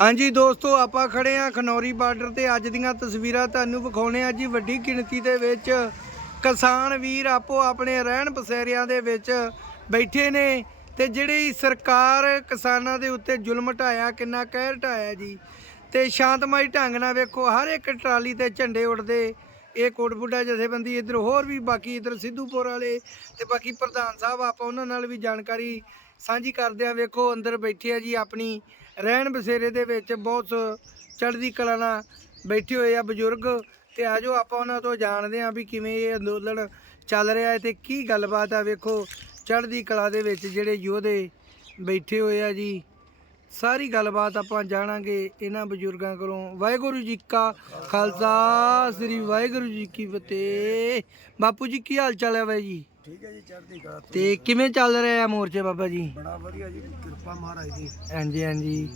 ਹਾਂਜੀ ਦੋਸਤੋ, ਆਪਾਂ ਖੜੇ ਆ ਖਨੌਰੀ ਬਾਰਡਰ ਤੇ। ਅੱਜ ਦੀਆਂ ਤਸਵੀਰਾਂ ਤੁਹਾਨੂੰ ਵਿਖਾਉਣੇ ਆ ਜੀ ਵੱਡੀ ਗਿਣਤੀ ਦੇ ਵਿੱਚ। ਕਿਸਾਨ ਵੀਰ ਆਪੋ ਆਪਣੇ ਰਹਿਣ ਬਸੇਰਿਆਂ ਦੇ ਵਿੱਚ ਬੈਠੇ ਨੇ ਤੇ ਜਿਹੜੀ ਸਰਕਾਰ ਕਿਸਾਨਾਂ ਦੇ ਉੱਤੇ ਜ਼ੁਲਮ ਢਾਇਆ, ਕਿੰਨਾ ਕਹਿਰ ਢਾਇਆ ਜੀ। ਤੇ ਸ਼ਾਂਤਮਈ ਢੰਗ ਨਾਲ ਵੇਖੋ, ਹਰ ਇੱਕ ਟਰਾਲੀ ਤੇ ਝੰਡੇ ਉੱਡਦੇ। ਇਹ ਕੋਟਬੁੱਢਾ ਜਥੇਬੰਦੀ, ਇੱਧਰ ਹੋਰ ਵੀ ਬਾਕੀ, ਇੱਧਰ ਸਿੱਧੂਪੁਰ ਵਾਲੇ ਤੇ ਬਾਕੀ ਪ੍ਰਧਾਨ ਸਾਹਿਬ, ਆਪਾਂ ਉਹਨਾਂ ਨਾਲ ਵੀ ਜਾਣਕਾਰੀ ਸਾਂਝੀ ਕਰਦੇ ਆ ਵੇਖੋ, ਅੰਦਰ ਬੈਠੇ ਆ ਜੀ ਆਪਣੀ ਰਹਿਣ ਬਸੇਰੇ ਦੇ ਵਿੱਚ ਬਹੁਤ ਚੜ੍ਹਦੀ ਕਲਾ ਨਾਲ ਬੈਠੇ ਹੋਏ ਆ ਬਜ਼ੁਰਗ ਤੇ ਆਜੋ ਆਪਾਂ ਉਹਨਾਂ ਤੋਂ ਜਾਣਦੇ ਆ ਵੀ ਕਿਵੇਂ ਇਹ ਅੰਦੋਲਨ ਚੱਲ ਰਿਹਾ ਹੈ ਤੇ ਕੀ ਗੱਲਬਾਤ ਆ ਵੇਖੋ ਚੜ੍ਹਦੀ ਕਲਾ ਦੇ ਵਿੱਚ ਜਿਹੜੇ ਯੋਧੇ ਬੈਠੇ ਹੋਏ ਆ ਜੀ। ਸਾਰੀ ਗੱਲਬਾਤ ਆਪਾਂ ਜਾਣਾਂਗੇ ਇਹਨਾਂ ਬਜ਼ੁਰਗਾਂ ਕੋਲੋਂ। ਵਾਹਿਗੁਰੂ ਜੀ ਕਾ ਖਾਲਸਾ, ਸ੍ਰੀ ਵਾਹਿਗੁਰੂ ਜੀ ਕੀ ਫਤਿਹ। ਬਾਪੂ ਜੀ, ਕੀ ਹਾਲ ਚਾਲ ਹੈ ਬਾਈ ਜੀ? ਠੀਕ ਹੈ ਜੀ ਚੜ੍ਹਦੀ ਕਲਾ ਤੋਂ ਕਿਵੇਂ ਚੱਲ ਰਿਹਾ ਆ ਮੋਰਚੇ ਬਾਬਾ ਜੀ? ਬੜਾ ਵਧੀਆ ਜੀ ਕਿਰਪਾ ਮਹਾਰਾਜ ਦੀ। ਹਾਂਜੀ ਹਾਂਜੀ।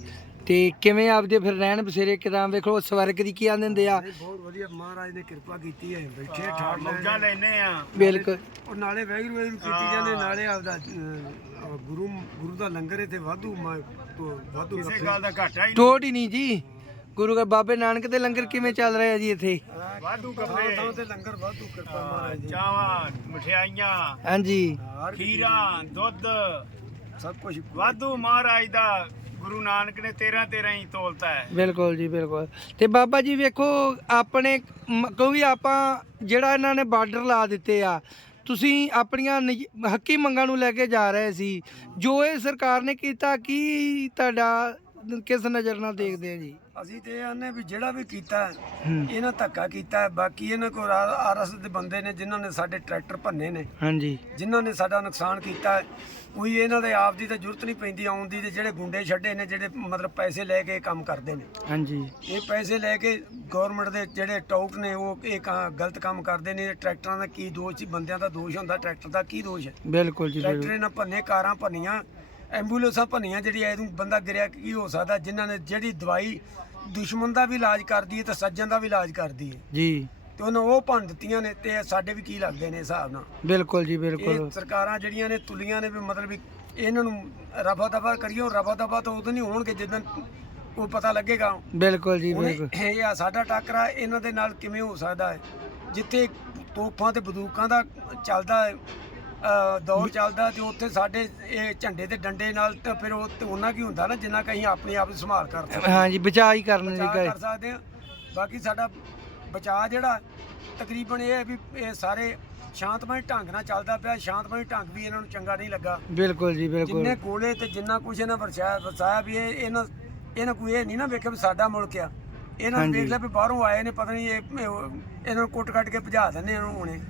ਤੇ ਕਿਵੇਂ ਆਪਦੇ ਫਿਰ ਰਹਿਣ ਬਸੇਰੇ ਕਿਦਾਂ ਵੇਖੋ ਸਵਰਗ ਦੀ ਕੀ ਆਂਦੇ ਹੁੰਦੇ ਆ? ਬਹੁਤ ਵਧੀਆ ਮਹਾਰਾਜ ਨੇ ਕਿਰਪਾ ਕੀਤੀ ਹੈ ਬੈਠੇ ਠਾੜ ਮੌਜਾਂ ਲੈਨੇ ਆ ਬਿਲਕੁਲ। ਉਹ ਨਾਲੇ ਵੈਗਰੂ ਵੈਗਰੂ ਕੀਤੀ ਜਾਂਦੇ ਨਾਲੇ ਆਪਦਾ ਅਹ, ਗੁਰੂ ਗੁਰੂ ਦਾ ਲੰਗਰ ਇੱਥੇ ਵਾਧੂ ਮ- ਤੋਂ ਵਾਧੂ ਕਿਸੇ ਗੱਲ ਦਾ ਘਾਟਾ ਟੋਟ ਹੀ ਨਹੀਂ ਜੀ। ਗੁਰੂ ਕੇ ਬਾਬੇ ਨਾਨਕ ਦੇ ਲੰਗਰ ਕਿਵੇਂ ਚੱਲ ਰਿਹਾ ਜੀ ਇੱਥੇ? ਵਾਧੂ ਕੱਪੜੇ ਥਾਂ ਤੇ ਲੰਗਰ ਵਾਧੂ ਕਿਰਪਾ ਮਹਾਰਾਜ ਚਾਵਾਂ ਮਠਿਆਈਆਂ ਹਾਂਜੀ। ਖੀਰਾਂ ਦੁੱਧ। ਸਭ ਕੁਝ ਵਾਧੂ ਮਹਾਰਾਜ ਦਾ ਗੁਰੂ ਨਾਨਕ ਨੇ 13 13 ਹੀ ਤੋਲਤਾ ਹੈ। ਬਿਲਕੁਲ ਜੀ ਬਿਲਕੁਲ। ਤੇ ਬਾਬਾ ਜੀ ਵੇਖੋ ਆਪਣੇ ਮ- ਕਿਉਂਕਿ ਆਪਾਂ ਜਿਹੜਾ ਇਹਨਾਂ ਨੇ ਬਾਰਡਰ ਲਾ ਦਿੱਤੇ ਆ ਤੁਸੀਂ ਆਪਣੀਆਂ ਨਿੱਜੀ- ਹੱਕੀ ਮੰਗਾਂ ਨੂੰ ਲੈ ਕੇ ਜਾ ਰਹੇ ਸੀ। ਜੋ ਇਹ ਸਰਕਾਰ ਨੇ ਕੀਤਾ ਕੀ ਤੁਹਾਡਾ ਕਿਸ ਨਜ਼ਰ ਨਾਲ ਦੇਖਦੇ ਆ ਜੀ? ਅਸੀਂ ਤੇ ਆਨੇ ਵੀ ਜਿਹੜਾ ਵੀ ਕੀਤਾ ਇਹਨਾਂ ਧੱਕਾ ਕੀਤਾ। ਬਾਕੀ ਇਹਨਾਂ ਕੋਲ ਆਰਐਸ ਦੇ ਬੰਦੇ ਨੇ ਜਿਨ੍ਹਾਂ ਨੇ ਸਾਡੇ ਟਰੈਕਟਰ ਭੰਨੇ ਨੇ ਹਾਂਜੀ। ਜਿਨ੍ਹਾਂ ਨੇ ਸਾਡਾ ਨੁਕਸਾਨ ਕੀਤਾ ਕੋਈ ਇਹਨਾਂ ਦੇ ਆਪ ਦੀ ਤਾਂ ਜ਼ਰੂਰਤ ਨਹੀਂ ਪੈਂਦੀ ਆਉਣ ਦੀ ਤੇ ਜਿਹੜੇ ਗੁੰਡੇ ਛੱਡੇ ਨੇ ਜਿਹੜੇ ਮਤਲਬ ਪੈਸੇ ਲੈ ਕੇ ਕੰਮ ਕਰਦੇ ਨੇ। ਹਾਂਜੀ। ਇਹ ਪੈਸੇ ਲੈ ਕੇ ਗਵਰਨਮੈਂਟ ਦੇ ਜਿਹੜੇ ਟੌਕ ਨੇ ਉਹ ਇਹ ਗਲਤ ਕੰਮ ਕਰਦੇ ਨੇ। ਟਰੈਕਟਰਾਂ ਦਾ ਕੀ ਦੋਸ਼ ਸੀ? ਬੰਦਿਆਂ ਦਾ ਦੋਸ਼ ਹੁੰਦਾ ਟਰੈਕਟਰ ਦਾ ਕੀ ਦੋਸ਼ ਹੈ? ਬਿਲਕੁਲ ਜੀ ਟਰੈਕਟਰ ਇਹਨਾਂ ਭੰਨੇ ਕਾਰਾਂ ਭੰਨੀਆਂ ਐਂਬੂਲੈਂਸਾਂ ਭੰਨੀਆਂ ਜਿਹੜੀ ਐਦੋਂ ਬੰਦਾ ਗਿਰਿਆ ਕੀ ਹੋ ਸਕਦਾ? ਜਿਨ੍ਹਾਂ ਨੇ ਜਿਹੜੀ ਦਵਾਈ ਦੁਸ਼ਮਣ ਦਾ ਵੀ ਇਲਾਜ ਕਰਦੀ ਹੈ ਤੇ ਸੱਜਣ ਦਾ ਵੀ ਇਲਾਜ ਕਰਦੀ ਹੈ। ਜੀ। ਤੇ ਉਹਨਾਂ ਉਹ ਭੰਨ ਦਿੱਤੀਆਂ ਨੇ ਤੇ ਸਾਡੇ ਵੀ ਕੀ ਲੱਗਦੇ ਨੇ ਹਿਸਾਬ ਨਾਲ। ਬਿਲਕੁਲ ਜੀ ਇਹ ਬਿਲਕੁਲ ਸਰਕਾਰਾਂ ਜਿਹੜੀਆਂ ਨੇ ਤੁਲੀਆਂ ਨੇ ਵੀ ਮਤਲਬ ਵੀ ਇਹਨਾਂ ਨੂੰ ਰਫਾ ਦਫਾ ਕਰੀਓ ਰਫਾ ਦਫਾ ਤਾਂ ਉਦੋਂ ਨਹੀਂ ਹੋਣਗੇ ਜਦੋਂ ਉਹ ਪਤਾ ਲੱਗੇਗਾ। ਬਿਲਕੁਲ ਜੀ ਹੁਣ ਬਿਲਕੁਲ। ਇਹ ਆ ਸਾਡਾ ਟੱਕਰਾ ਇਹਨਾਂ ਦੇ ਨਾਲ ਕਿਵੇਂ ਹੋ ਸਕਦਾ ਹੈ? ਜਿੱਥੇ ਤੋਪਾਂ ਤੇ ਬੰਦੂਕਾਂ ਦਾ ਚੱਲਦਾ ਹੈ ਦੌਰ ਚੱਲਦਾ ਤੇ ਉੱਥੇ ਸਾਡੇ ਇਹ ਝੰਡੇ ਤੇ ਡੰਡੇ ਨਾਲ ਤਾਂ ਫਿਰ ਉਹ ਤੇ ਉਹਨਾਂ ਕੀ ਹੁੰਦਾ ਨਾ ਜਿੰਨਾ ਕਿ ਅਸੀਂ ਆਪਣੀ ਆਪ ਸੰਭਾਲ ਕਰ ਸਕਦੇ ਹਾਂਜੀ ਬਚਾਅ ਹੀ ਕਰਨ ਦੀ ਬਚਾਅ ਗੱਲ। ਕਰ ਸਕਦੇ ਹਾਂ। ਬਾਕੀ ਸਾਡਾ ਬਚਾਅ ਜਿਹੜਾ ਤਕਰੀਬਨ ਇਹ ਹੈ ਵੀ ਇਹ ਸਾਰੇ ਸ਼ਾਂਤਮਈ ਢੰਗ ਨਾਲ ਚੱਲਦਾ ਪਿਆ। ਸ਼ਾਂਤਮਈ ਢੰਗ ਵੀ ਇਹਨਾਂ ਨੂੰ ਚੰਗਾ ਨਹੀਂ ਲੱਗਾ। ਬਿਲਕੁਲ ਜੀ ਬਿਲਕੁਲ। ਜਿੰਨੇ ਗੋਲੇ ਤੇ ਜਿੰਨਾ ਕੁਝ ਇਹਨਾਂ ਵਰਸਾਇਆ ਵਰਸਾਇਆ ਵੀ ਇਹ ਇਹਨਾਂ ਇਹਨਾਂ ਕੋਈ ਇਹ ਨਹੀਂ ਨਾ ਵੇਖਿਆ ਵੀ ਸਾਡਾ ਮੁਲਕ ਆ। ਇਹਨਾਂ ਨੂੰ ਹਾਂਜੀ। ਵੇਖ ਲਿਆ ਵੀ ਬਾਹਰੋਂ ਆਏ ਨੇ ਪਤਾ ਨਹੀਂ ਇਹ ਇਹਨਾਂ ਨੂੰ ਕੁੱਟ ਕੱਟ ਕੇ ਭਜਾ ਦਿੰਦੇ ਇਹਨਾਂ ਨੂੰ ਹੁਣੇ।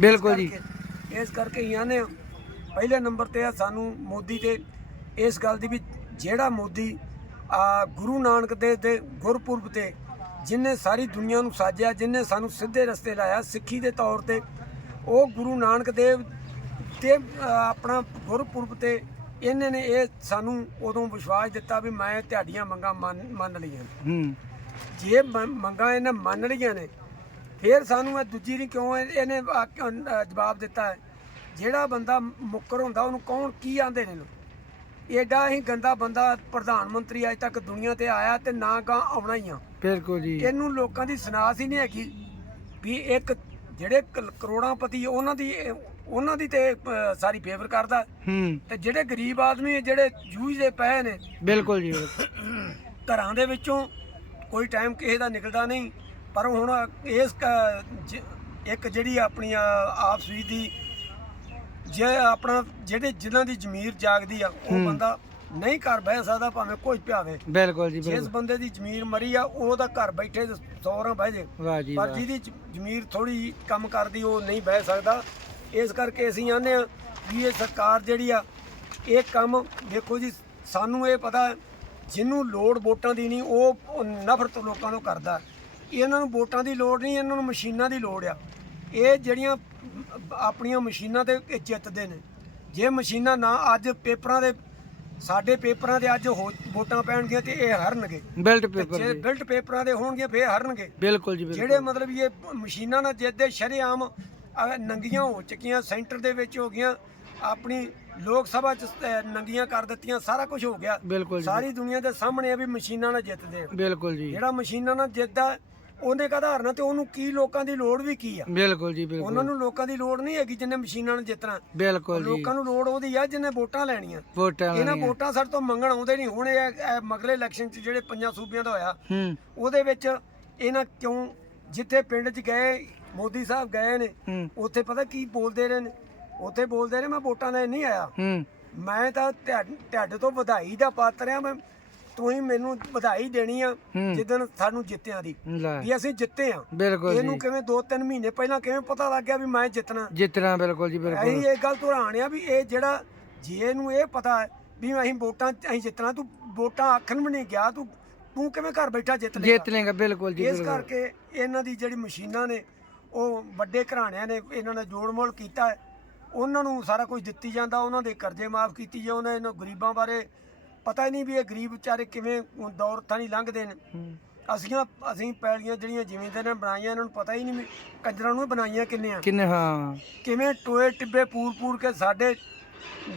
ਬਿਲਕੁਲ ਜੀ। ਕਰਕੇ- ਇਸ ਕਰਕੇ ਹੀ ਆਨੇ ਪਹਿਲੇ ਨੰਬਰ ਤੇ ਆ ਸਾਨੂੰ ਮੋਦੀ ਤੇ ਇਸ ਗੱਲ ਦੀ ਵੀ ਜਿਹੜਾ ਮੋਦੀ ਆ ਗੁਰੂ ਨਾਨਕ ਦੇ ਦੇ ਗੁਰਪੁਰਬ ਤੇ ਜਿਨੇ ਸਾਰੀ ਦੁਨੀਆ ਨੂੰ ਸਾਜਿਆ ਜਿਨੇ ਸਾਨੂੰ ਸਿੱਧੇ ਰਸਤੇ ਲਾਇਆ ਸਿੱਖੀ ਦੇ ਤੌਰ ਤੇ ਉਹ ਗੁਰੂ ਨਾਨਕ ਦੇਵ ਤੇ ਆਪਣਾ ਗੁਰਪੁਰਬ ਤੇ ਇਹਨੇ ਨੇ ਇਹ ਸਾਨੂੰ ਉਦੋਂ ਵਿਸ਼ਵਾਸ ਦਿੱਤਾ ਵੀ ਮੈਂ ਤੁਹਾਡੀਆਂ ਮੰਗਾਂ ਮੰਨ ਲਈਆਂ ਹੂੰ। ਜੇ ਮੰਗਾਂ ਇਹਨੇ ਮੰਨ ਲਈਆਂ ਨੇ ਫਿਰ ਸਾਨੂੰ ਇਹ ਦੂਜੀ ਨਹੀਂ ਕਿਉਂ ਇਹ- ਇਹਨੇ ਜਵਾਬ ਦਿੱਤਾ ਹੈ। ਜਿਹੜਾ ਬੰਦਾ ਮੁੱਕਰ ਹੁੰਦਾ ਉਹਨੂੰ ਕੌਣ ਕੀ ਆਂਦੇ ਨੇ ਲੋਕ? ਏਡਾ ਹੀ ਗੰਦਾ ਬੰਦਾ ਪ੍ਰਧਾਨ ਮੰਤਰੀ ਅੱਜ ਤੱਕ ਦੁਨੀਆ ਤੇ ਆਇਆ ਤੇ ਨਾ ਗਾਂ ਆਉਣਾ ਹੀ ਆ। ਬਿਲਕੁਲ ਜੀ। ਇਹਨੂੰ ਲੋਕਾਂ ਦੀ ਸਨਾਸ ਹੀ ਨਹੀਂ ਹੈਗੀ ਵੀ ਇੱਕ ਜਿਹੜੇ ਕਰੋੜਾਂਪਤੀ ਉਹਨਾਂ ਦੀ ਉਹਨਾਂ ਦੀ ਤੇ ਸਾਰੀ ਫੇਵਰ ਕਰਦਾ। ਤੇ ਜਿਹੜੇ ਗਰੀਬ ਆਦਮੀ ਜਿਹੜੇ ਜੂਝਦੇ ਪਏ ਨੇ ਬਿਲਕੁਲ ਜੀ ਘਰਾਂ ਦੇ ਵਿੱਚੋਂ ਕੋਈ ਟਾਈਮ ਕਿਸੇ ਦਾ ਨਿਕਲਦਾ ਨਹੀਂ। ਪਰ ਹੁਣ ਇਸ ਕ- ਜ- ਇੱਕ ਜਿਹੜੀ ਆਪਣੀ ਆਪਸ ਦੀ ਜੇ ਆਪਣਾ ਜਿਹੜੇ ਜਿਨ੍ਹਾਂ ਦੀ ਜ਼ਮੀਰ ਜਾਗਦੀ ਆ ਉਹ। ਬੰਦਾ ਨਹੀਂ ਘਰ ਬਹਿ ਸਕਦਾ ਭਾਵੇਂ ਕੁਝ ਪਿਆਵੇ ਬਿਲਕੁਲ ਜੀ ਜਿਸ ਬਿਲਕੁਲ। ਬੰਦੇ ਦੀ ਜ਼ਮੀਰ ਮਰੀ ਆ ਉਹਦਾ ਘਰ ਬੈਠੇ ਸੌਰਾਂ ਬਹਿ ਜੇ। ਵਾਹ ਜੀ ਪਰ ਵਾਹ। ਜਿਹਦੀ ਜ- ਜ਼ਮੀਰ ਥੋੜੀ ਕੰਮ ਕਰਦੀ ਉਹ ਨਹੀਂ ਬਹਿ ਸਕਦਾ। ਇਸ ਕਰਕੇ ਅਸੀਂ ਆਨੇ ਆ ਵੀ ਇਹ ਸਰਕਾਰ ਜਿਹੜੀ ਆ ਇਹ ਕੰਮ ਦੇਖੋ ਜੀ ਸਾਨੂੰ ਇਹ ਪਤਾ ਜਿਹਨੂੰ ਲੋੜ ਵੋਟਾਂ ਦੀ ਨਹੀਂ ਉਹ ਉਹ ਨਫ਼ਰਤ ਲੋਕਾਂ ਤੋਂ ਕਰਦਾ। ਇਹਨਾਂ ਨੂੰ ਵੋਟਾਂ ਦੀ ਲੋੜ ਨਹੀਂ ਇਹਨਾਂ ਨੂੰ ਮਸ਼ੀਨਾਂ ਦੀ ਲੋੜ ਆ। ਇਹ ਜਿਹੜੀਆਂ ਆਪਣੀਆਂ ਮਸ਼ੀਨਾਂ ਤੇ ਇਹ ਜਿੱਤਦੇ ਨੇ। ਜੇ ਮਸ਼ੀਨਾਂ ਨਾ ਅੱਜ ਪੇਪਰਾਂ ਦੇ ਸਾਡੇ ਪੇਪਰਾਂ ਦੇ ਅੱਜ ਵੋਟਾਂ ਪੈਣਗੀਆਂ ਤੇ ਇਹ ਹਰਨਗੇ। ਬੈਲਟ ਪੇਪਰ ਜੇ ਬਿਲਟ ਪੇਪਰਾਂ ਦੇ ਹੋਣਗੇ ਫੇਰ ਹਰਨਗੇ। ਬਿਲਕੁਲ ਜੀ ਜਿਹੜੇ ਮਤਲਬ ਇਹ ਮਸ਼ੀਨਾਂ ਨਾਲ ਜਿੱਦੇ ਸ਼ਰੇਆਮ ਨੰਗੀਆਂ ਹੋ ਚੁੱਕੀਆਂ ਸੈਂਟਰ ਦੇ ਵਿੱਚ ਹੋ ਗਈਆਂ ਆਪਣੀ ਲੋਕ ਸਭਾ ਚ ਨੰਗੀਆਂ ਕਰ ਦਿੱਤੀਆਂ ਸਾਰਾ ਕੁਝ ਹੋ ਗਿਆ। ਸਾਰੀ ਦੁਨੀਆ ਦੇ ਸਾਹਮਣੇ ਆ ਵੀ ਮਸ਼ੀਨਾਂ ਨਾਲ ਜਿੱਤਦੇ ਬਿਲਕੁਲ ਜੀ। ਜਿਹੜਾ ਮਸ਼ੀਨਾਂ ਨਾਲ ਜਿੱਤਦਾ ਉਹਨੇ ਕਧਾਰਨਾ ਤੇ ਉਹਨੂੰ ਕੀ ਲੋਕਾਂ ਦੀ ਲੋੜ ਵੀ ਕੀ ਆ? ਬਿਲਕੁਲ ਜੀ ਉਹਨਾਂ ਬਿਲਕੁਲ ਨੂੰ ਲੋਕਾਂ ਦੀ ਲੋੜ ਨਹੀਂ ਹੈਗੀ ਜਿੰਨੇ ਮਸ਼ੀਨਾਂ ਨਾਲ ਜਿੱਤਣਾ। ਬਿਲਕੁਲ ਜੀ। ਲੋਕਾਂ ਨੂੰ ਲੋੜ ਉਹਦੀ ਆ ਜਿੰਨੇ ਵੋਟਾਂ ਲੈਣੀਆਂ। ਵੋਟਾਂ ਇਹਨਾਂ ਲੈਣੀਆਂ। ਵੋਟਾਂ ਸਾਡੇ ਤੋਂ ਮੰਗਣ ਆਉਂਦੇ ਨਹੀਂ। ਹੁਣ ਇਹ ਇਹ ਮਗਲੇ ਇਲੈਕਸ਼ਨ 'ਚ ਜਿਹੜੇ ਪੰਜਾਂ ਸੂਬਿਆਂ ਦਾ ਹੋਇਆ ਹੂੰ। ਉਹਦੇ ਵਿੱਚ ਇਹਨਾਂ ਕਿਉਂ ਜਿੱਥੇ ਪਿੰਡ 'ਚ ਗਏ ਮੋਦੀ ਸਾਹਿਬ ਗਏ ਨੇ ਹੂੰ। ਉੱਥੇ ਪਤਾ ਕੀ ਬੋਲਦੇ ਰਹੇ ਨੇ? ਉੱਥੇ ਬੋਲਦੇ ਨੇ ਮੈਂ ਵੋਟਾਂ ਲੈਣ ਨਹੀਂ ਆਇਆ। ਹੂੰ। ਮੈਂ ਤਾਂ ਤੁਹਾਡ- ਤੁਹਾਡੇ ਤੋਂ ਵਧਾਈ ਦਾ ਪਾਤਰ ਆ ਮੈਂ ਤੁਸੀਂ ਮੈਨੂੰ ਵਧਾਈ ਦੇਣੀ ਆ ਹੂੰ। ਜਿੱਦਣ ਸਾਨੂੰ ਜਿੱਤਿਆਂ ਦੀ। ਵੀ ਅਸੀਂ ਜਿੱਤੇ ਆ। ਬਿਲਕੁਲ ਇਹਨੂੰ ਜੀ। ਕਿਵੇਂ 2-3 ਮਹੀਨੇ ਪਹਿਲਾਂ ਕਿਵੇਂ ਪਤਾ ਲੱਗ ਗਿਆ ਵੀ ਮੈਂ ਜਿੱਤਣਾ? ਜਿੱਤਣਾ ਬਿਲਕੁਲ ਜੀ ਬਿਲਕੁਲ। ਅਸੀਂ ਇਹ ਗੱਲ ਤੋਂ ਹੈਰਾਨ ਆ ਵੀ ਇਹ ਜਿਹੜਾ ਜੇ ਇਹਨੂੰ ਇਹ ਪਤਾ ਹੈ ਵੀ ਅਸੀਂ ਵੋਟਾਂ ਅਸੀਂ ਜਿੱਤਣਾ ਤੂੰ ਵੋਟਾਂ ਆਖਣ ਵੀ ਨਹੀਂ ਗਿਆ ਤੂੰ ਤੂੰ ਕਿਵੇਂ ਘਰ ਬੈਠਾ ਜਿੱਤ ਲੇਗਾ? ਜਿੱਤ ਲੇਗਾ ਬਿਲਕੁਲ ਜੀ ਇਸ ਕਰਕੇ ਇਹਨਾਂ ਦੀ ਜਿਹੜੀ ਮਸ਼ੀਨਾਂ ਨੇ ਉਹ ਵੱਡੇ ਘਰਾਣਿਆਂ ਨੇ ਇਹਨਾਂ ਨੇ ਜੋੜ ਮੋੜ ਕੀਤਾ ਹੈ। ਉਹਨਾਂ ਨੂੰ ਸਾਰਾ ਕੁਝ ਦਿੱਤੀ ਜਾਂਦਾ ਉਹਨਾਂ ਦੇ ਕਰਜ਼ੇ ਮਾਫ ਕੀਤੀ ਜਾਂਦੇ ਉਹਨਾਂ ਇਹਨਾਂ ਗਰੀਬਾਂ ਬਾਰੇ ਪਤਾ ਹੀ ਨਹੀਂ ਵੀ ਇਹ ਗਰੀਬ ਵਿਚਾਰੇ ਕਿਵੇਂ ਦੌਰ ਥਾਂ ਨਹੀਂ ਲੰਘਦੇ ਨੇ। ਹੂੰ। ਅਸੀਂ ਅਸੀਂ ਪੈਲੀਆਂ ਜਿਹੜੀਆਂ ਜ਼ਿਮੀਂਦਾਰ ਨੇ ਬਣਾਈਆਂ ਇਹਨਾਂ ਨੂੰ ਪਤਾ ਹੀ ਨਹੀਂ ਕੰਜਰਾਂ ਨੂੰ ਬਣਾਈਆਂ ਕਿੰਨੇ ਆ। ਕਿੰਨੇ ਹਾਂ। ਕਿਵੇਂ ਟੋਏ ਟਿੱਬੇ ਪੂਰ ਪੂਰ ਕੇ ਸਾਡੇ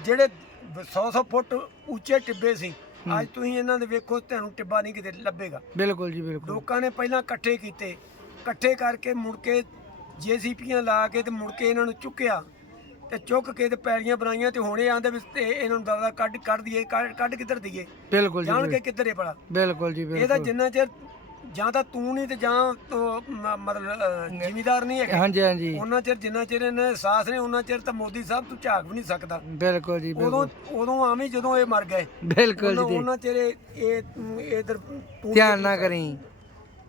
ਜਿਹੜੇ 100-100 ਫੁੱਟ ਉੱਚੇ ਟਿੱਬੇ ਸੀ ਅੱਜ ਤੁਸੀਂ ਇਹਨਾਂ ਦੇ ਵੇਖੋ ਤੁਹਾਨੂੰ ਟਿੱਬਾ ਨਹੀਂ ਕਿਤੇ ਲੱਭੇਗਾ। ਬਿਲਕੁਲ ਜੀ ਬਿਲਕੁਲ। ਲੋਕਾਂ ਨੇ ਪਹਿਲਾਂ ਇਕੱਠੇ ਕੀਤੇ। ਇਕੱਠੇ ਕਰਕੇ ਮੁੜ ਕੇ ਜੀਸੀਪੀਆਂ ਲਾ ਕੇ ਤੇ ਮੁੜ ਕੇ ਇਹਨਾਂ ਨੂੰ ਚੁੱਕਿਆ। ਤੇ ਚੁੱਕ ਕੇ ਤੇ ਪੈੜੀਆਂ ਬਣਾਈਆਂ ਤੇ ਹੁਣੇ ਆਂਦੇ ਵੀ ਤੇ ਇਹਨਾਂ ਨੂੰ ਦਵਾ ਕੱਢ ਕੱਢ ਦਈਏ ਕੱਢ ਕੱਢ ਕਿੱਧਰ ਦਈਏ? ਬਿਲਕੁਲ ਜੀ ਜਾਣ ਕੇ ਕਿੱਧਰ ਇਹ ਬੜਾ ਬਿਲਕੁਲ ਜੀ ਇਹਦਾ ਬਿਲਕੁਲ ਜਿੰਨਾ ਚਿਰ ਜਾਂ ਤਾਂ ਤੂੰ ਨਹੀਂ ਤੇ ਜਾਂ ਤੂੰ ਮ- ਮਤਲਬ ਜ਼ਿਮੀਦਾਰ ਨਹੀਂ ਹੈ ਹਾਂਜੀ ਹਾਂਜੀ। ਉਹਨਾਂ ਚਿਰ ਜਿੰਨਾ ਚਿਰ ਇਹਨਾਂ ਦੇ ਸਾਥ ਨੇ ਉਹਨਾਂ ਚਿਰ ਤਾਂ ਮੋਦੀ ਸਾਹਿਬ ਤੂੰ ਝਾਕ ਵੀ ਨਹੀਂ ਸਕਦਾ। ਬਿਲਕੁਲ ਜੀ ਉਦੋਂ ਬਿਲਕੁਲ। ਉਦੋਂ ਆਵੇਂ ਜਦੋਂ ਇਹ ਮਰ ਗਏ। ਬਿਲਕੁਲ ਉਹਨਾਂ- ਜੀ। ਉਹਨਾਂ ਚਿਰ ਇਹ ਇਹ ਇਧਰ ਤੂੰ ਧਿਆਨ ਨਾ ਕਰੀ।